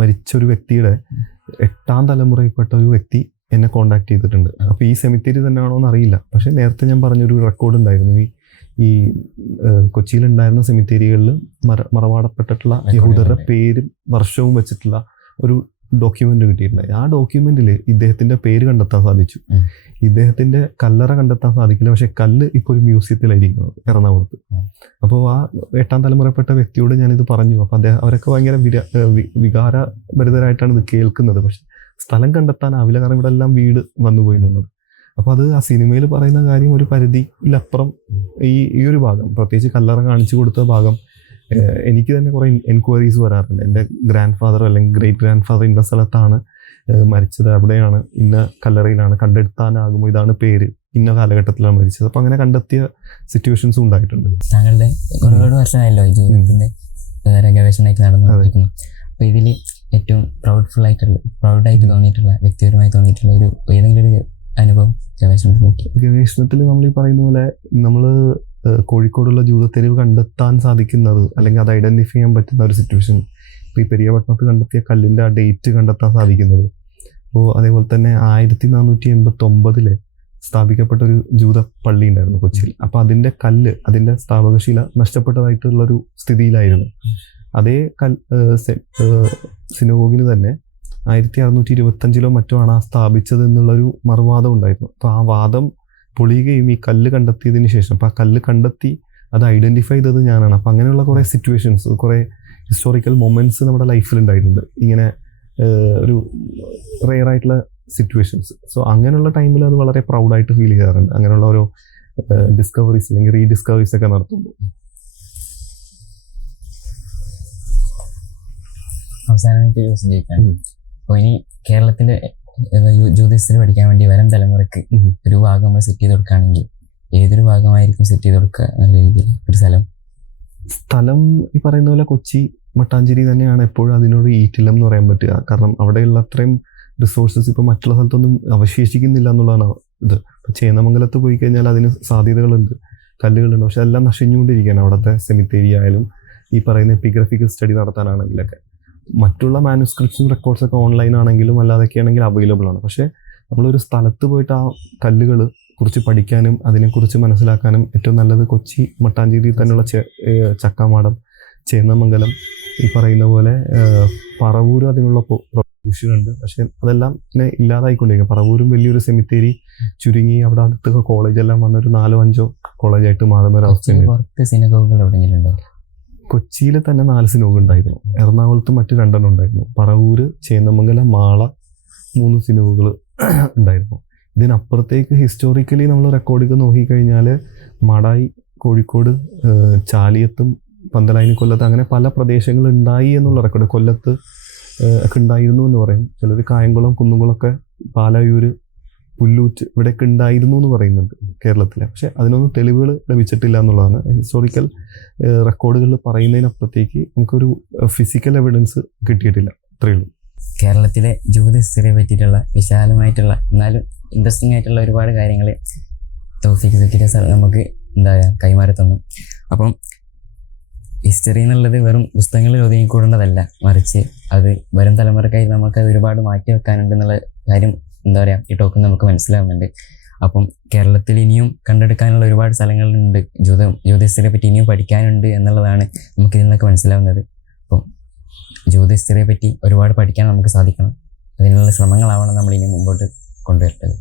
മരിച്ചൊരു വ്യക്തിയുടെ 8ാം തലമുറയിൽപ്പെട്ട ഒരു വ്യക്തി എന്നെ കോണ്ടാക്ട് ചെയ്തിട്ടുണ്ട്. അപ്പോൾ ഈ സെമിത്തേരി തന്നെയാണോ എന്ന് അറിയില്ല. പക്ഷെ നേരത്തെ ഞാൻ പറഞ്ഞൊരു റെക്കോർഡ് ഉണ്ടായിരുന്നു, ഈ കൊച്ചിയിലുണ്ടായിരുന്ന സെമിത്തേരികളിൽ മറവാടപ്പെട്ടിട്ടുള്ള യഹൂദരുടെ പേരും വർഷവും വെച്ചിട്ടുള്ള ഒരു ഡോക്യുമെന്റ് കിട്ടിയിട്ടുണ്ടായി. ആ ഡോക്യുമെന്റിൽ ഇദ്ദേഹത്തിന്റെ പേര് കണ്ടെത്താൻ സാധിച്ചു. ഇദ്ദേഹത്തിന്റെ കല്ലറ കണ്ടെത്താൻ സാധിക്കില്ല, പക്ഷെ കല്ല് ഇപ്പോൾ ഒരു മ്യൂസിയത്തിലായിരിക്കുന്നത് എറണാകുളത്ത്. അപ്പോൾ ആ 8ാം തലമുറപ്പെട്ട വ്യക്തിയോട് ഞാനിത് പറഞ്ഞു. അപ്പോൾ അവരൊക്കെ ഭയങ്കര വികാരഭരിതരായിട്ടാണ് ഇത് കേൾക്കുന്നത്. പക്ഷെ സ്ഥലം കണ്ടെത്താനാവില്ല, കാരണം ഇവിടെ എല്ലാം വീട് വന്നുപോയി എന്നുള്ളത്. അപ്പോൾ അത് ആ സിനിമയിൽ പറയുന്ന കാര്യം ഒരു പരിധിയിലപ്പുറം ഈ ഒരു ഭാഗം, പ്രത്യേകിച്ച് കല്ലറ കാണിച്ചു കൊടുത്ത ഭാഗം, എനിക്ക് തന്നെ കുറേ എൻക്വയറീസ് വരാറുണ്ട്. എൻ്റെ ഗ്രാൻഡ് ഫാദർ അല്ലെങ്കിൽ ഗ്രേറ്റ് ഗ്രാൻഡ് ഫാദർ ഇന്ന സ്ഥലത്താണ് മരിച്ചത്, അവിടെയാണ്, ഇന്ന കല്ലറയിലാണ്, കണ്ടെത്താനാകുമോ, ഇതാണ് പേര്, ഇന്ന കാലഘട്ടത്തിലാണ് മരിച്ചത്. അപ്പോൾ അങ്ങനെ കണ്ടെത്തിയ സിറ്റുവേഷൻസും ഉണ്ടായിട്ടുണ്ട്. താങ്കളുടെ ഒരുപാട് വർഷമായല്ലോ ഈ ജീവിതത്തിൻ്റെ ഗവേഷണമായിട്ട് നടന്നുകൊണ്ടിരിക്കുന്നു. അപ്പോൾ ഇതിൽ ഏറ്റവും പ്രൗഡായിട്ട് തോന്നിയിട്ടുള്ള, വ്യക്തിപരമായി തോന്നിയിട്ടുള്ള ഒരു ഏതെങ്കിലും ഒരു അനുഭവം ഗവേഷണത്തിൽ നമ്മൾ ഈ പറയുന്ന പോലെ നമ്മൾ കോഴിക്കോടുള്ള ജൂതത്തെരുവ് കണ്ടെത്താൻ സാധിക്കുന്നത്, അല്ലെങ്കിൽ അത് ഐഡന്റിഫൈ ചെയ്യാൻ പറ്റുന്ന ഒരു സിറ്റുവേഷൻ, ഇപ്പോൾ ഈ പെരിയപട്ടണത്ത് കണ്ടെത്തിയ കല്ലിൻ്റെ ആ ഡേറ്റ് കണ്ടെത്താൻ സാധിക്കുന്നത്. അപ്പോൾ അതേപോലെ തന്നെ 1489 സ്ഥാപിക്കപ്പെട്ട ഒരു ജൂത പള്ളി ഉണ്ടായിരുന്നു കൊച്ചിയിൽ. അപ്പോൾ അതിൻ്റെ സ്ഥാപകശില നഷ്ടപ്പെട്ടതായിട്ടുള്ളൊരു സ്ഥിതിയിലായിരുന്നു. അതേ സിനഗോഗിന് തന്നെ 1625 മറ്റോ ആണ് ആ സ്ഥാപിച്ചത് എന്നുള്ളൊരു മറുവാദം ഉണ്ടായിരുന്നു. അപ്പോൾ ആ വാദം പൊളിയുകയും ഈ കല്ല് കണ്ടെത്തിയതിന് ശേഷം, അപ്പോൾ ആ കല്ല് കണ്ടെത്തി അത് ഐഡന്റിഫൈ ചെയ്തത് ഞാനാണ്. അപ്പം അങ്ങനെയുള്ള കുറേ സിറ്റുവേഷൻസ്, കുറേ ഹിസ്റ്റോറിക്കൽ മൊമെന്റ്സ് നമ്മുടെ ലൈഫിൽ ഉണ്ടായിട്ടുണ്ട്. ഇങ്ങനെ ഒരു റെയർ ആയിട്ടുള്ള സിറ്റുവേഷൻസ്. സോ അങ്ങനെയുള്ള ടൈമിൽ അത് വളരെ പ്രൗഡായിട്ട് ഫീൽ ചെയ്യാറുണ്ട്, അങ്ങനെയുള്ള ഓരോ ഡിസ്കവറീസ് അല്ലെങ്കിൽ റീഡിസ്കവറീസ് ഒക്കെ നടത്തുമ്പോൾ. അവസാനമായിട്ട് ചോദിക്കാണ്, അപ്പോൾ ഇനി കേരളത്തിലെ ജ്യോതിഷത്തിൽ പഠിക്കാൻ വേണ്ടി വരും തലമുറക്ക് ഒരു ഭാഗം നമ്മൾ സെറ്റ് ചെയ്ത് കൊടുക്കുകയാണെങ്കിൽ ഏതൊരു ഭാഗമായിരിക്കും സെറ്റ് ചെയ്ത് കൊടുക്കുക നല്ല രീതിയിൽ ഒരു സ്ഥലം ഈ പറയുന്ന പോലെ കൊച്ചി മട്ടാഞ്ചേരി തന്നെയാണ് എപ്പോഴും അതിനോട് ഈറ്റില്ലം എന്ന് പറയാൻ പറ്റുക. കാരണം അവിടെയുള്ള അത്രയും റിസോഴ്സസ് ഇപ്പോൾ മറ്റുള്ള സ്ഥലത്തൊന്നും അവശേഷിക്കുന്നില്ല എന്നുള്ളതാണ് ഇത്. ഇപ്പോൾ ചേന്നമംഗലത്ത് പോയി കഴിഞ്ഞാൽ അതിന് സാധ്യതകളുണ്ട്, കല്ലുകളുണ്ട്, പക്ഷെ എല്ലാം നശിഞ്ഞുകൊണ്ടിരിക്കുകയാണ്. അവിടുത്തെ സെമിത്തേരി ആയാലും ഈ പറയുന്ന എപ്പിഗ്രഫിക്കൽ സ്റ്റഡി നടത്താനാണെങ്കിലൊക്കെ മറ്റുള്ള മാനുസ്ക്രിപ്റ്റ്സും റെക്കോർഡ്സൊക്കെ ഓൺലൈൻ ആണെങ്കിലും അല്ലാതൊക്കെ ആണെങ്കിൽ അവൈലബിൾ ആണ്. പക്ഷേ നമ്മളൊരു സ്ഥലത്ത് പോയിട്ട് ആ കല്ലുകൾ കുറിച്ച് പഠിക്കാനും അതിനെക്കുറിച്ച് മനസ്സിലാക്കാനും ഏറ്റവും നല്ലത് കൊച്ചി മട്ടാഞ്ചേരിയിൽ തന്നെയുള്ള ചക്കാമാടം, ചേന്നമംഗലം, ഈ പറയുന്ന പോലെ പറവൂർ അതിനുള്ള പ്രൊവിഷനുണ്ട്. പക്ഷെ അതെല്ലാം ഇങ്ങനെ ഇല്ലാതായിക്കൊണ്ടിരിക്കും. പറവൂരും വലിയൊരു സെമിത്തേരി ചുരുങ്ങി അവിടെ അടുത്തൊക്കെ കോളേജെല്ലാം വന്നൊരു 4-5 കോളേജായിട്ട് മാറുന്ന ഒരു അവസ്ഥയുണ്ട്. കൊച്ചിയിൽ തന്നെ 4 സിനോഗ് ഉണ്ടായിരുന്നു, എറണാകുളത്ത് മറ്റ് 2 ഉണ്ടായിരുന്നു, പറവൂര്, ചേന്നമംഗലം, മാള 3 സിനോഗുകൾ ഉണ്ടായിരുന്നു. ഇതിനപ്പുറത്തേക്ക് ഹിസ്റ്റോറിക്കലി നമ്മൾ റെക്കോർഡൊക്കെ നോക്കിക്കഴിഞ്ഞാൽ മാടായി, കോഴിക്കോട്, ചാലിയത്തും പന്തലായിനി, കൊല്ലത്ത് അങ്ങനെ പല പ്രദേശങ്ങൾ ഉണ്ടായി എന്നുള്ള റെക്കോർഡ്, കൊല്ലത്ത് ഒക്കെ ഉണ്ടായിരുന്നു എന്ന് പറയും ചിലർ. കായംകുളം, കുന്നുകുളമൊക്കെ, പാലായൂര്, പുല്ലൂറ്റ് ഇവിടെയൊക്കെ ഉണ്ടായിരുന്നു എന്ന് പറയുന്നുണ്ട് കേരളത്തിലെ. പക്ഷെ അതിനൊന്നും തെളിവുകൾ ലഭിച്ചിട്ടില്ല എന്നുള്ളതാണ്. ഹിസ്റ്റോറിക്കൽ റെക്കോർഡുകളിൽ പറയുന്നതിനപ്പുറത്തേക്ക് നമുക്കൊരു ഫിസിക്കൽ എവിഡൻസ് കിട്ടിയിട്ടില്ല. അത്രയേ ഉള്ളൂ. കേരളത്തിലെ ജ്യോതിഷത്തിനെ പറ്റിയിട്ടുള്ള വിശാലമായിട്ടുള്ള എന്നാലും ഇൻട്രസ്റ്റിംഗ് ആയിട്ടുള്ള ഒരുപാട് കാര്യങ്ങൾ തൗഫീഖ് സക്കീറിയ സാർ നമുക്ക് എന്താ പറയുക കൈമാറി തന്നു. അപ്പം ഹിസ്റ്ററി എന്നുള്ളത് വെറും പുസ്തകങ്ങളിൽ ഒതുങ്ങിക്കൂടേണ്ടതല്ല, മറിച്ച് അത് വരും തലമുറക്കായി നമുക്ക് ഒരുപാട് മാറ്റി വെക്കാനുണ്ടെന്നുള്ള കാര്യം എന്താ പറയുക ഈ ടോക്കിൽ നമുക്ക് മനസ്സിലാവുന്നുണ്ട്. അപ്പം കേരളത്തിൽ ഇനിയും കണ്ടെടുക്കാനുള്ള ഒരുപാട് സ്ഥലങ്ങളുണ്ട്, ജ്യോതിഷത്തിനെ പറ്റി ഇനിയും പഠിക്കാനുണ്ട് എന്നുള്ളതാണ് നമുക്ക് ഇതിൽ നിന്നൊക്കെ മനസ്സിലാവുന്നത്. അപ്പം ജ്യോതിഷത്തിനെ പറ്റി ഒരുപാട് പഠിക്കാൻ നമുക്ക് സാധിക്കണം. അതിനുള്ള ശ്രമങ്ങളാവണം നമ്മൾ ഇനി മുമ്പോട്ട് കൊണ്ടുവരേണ്ടത്.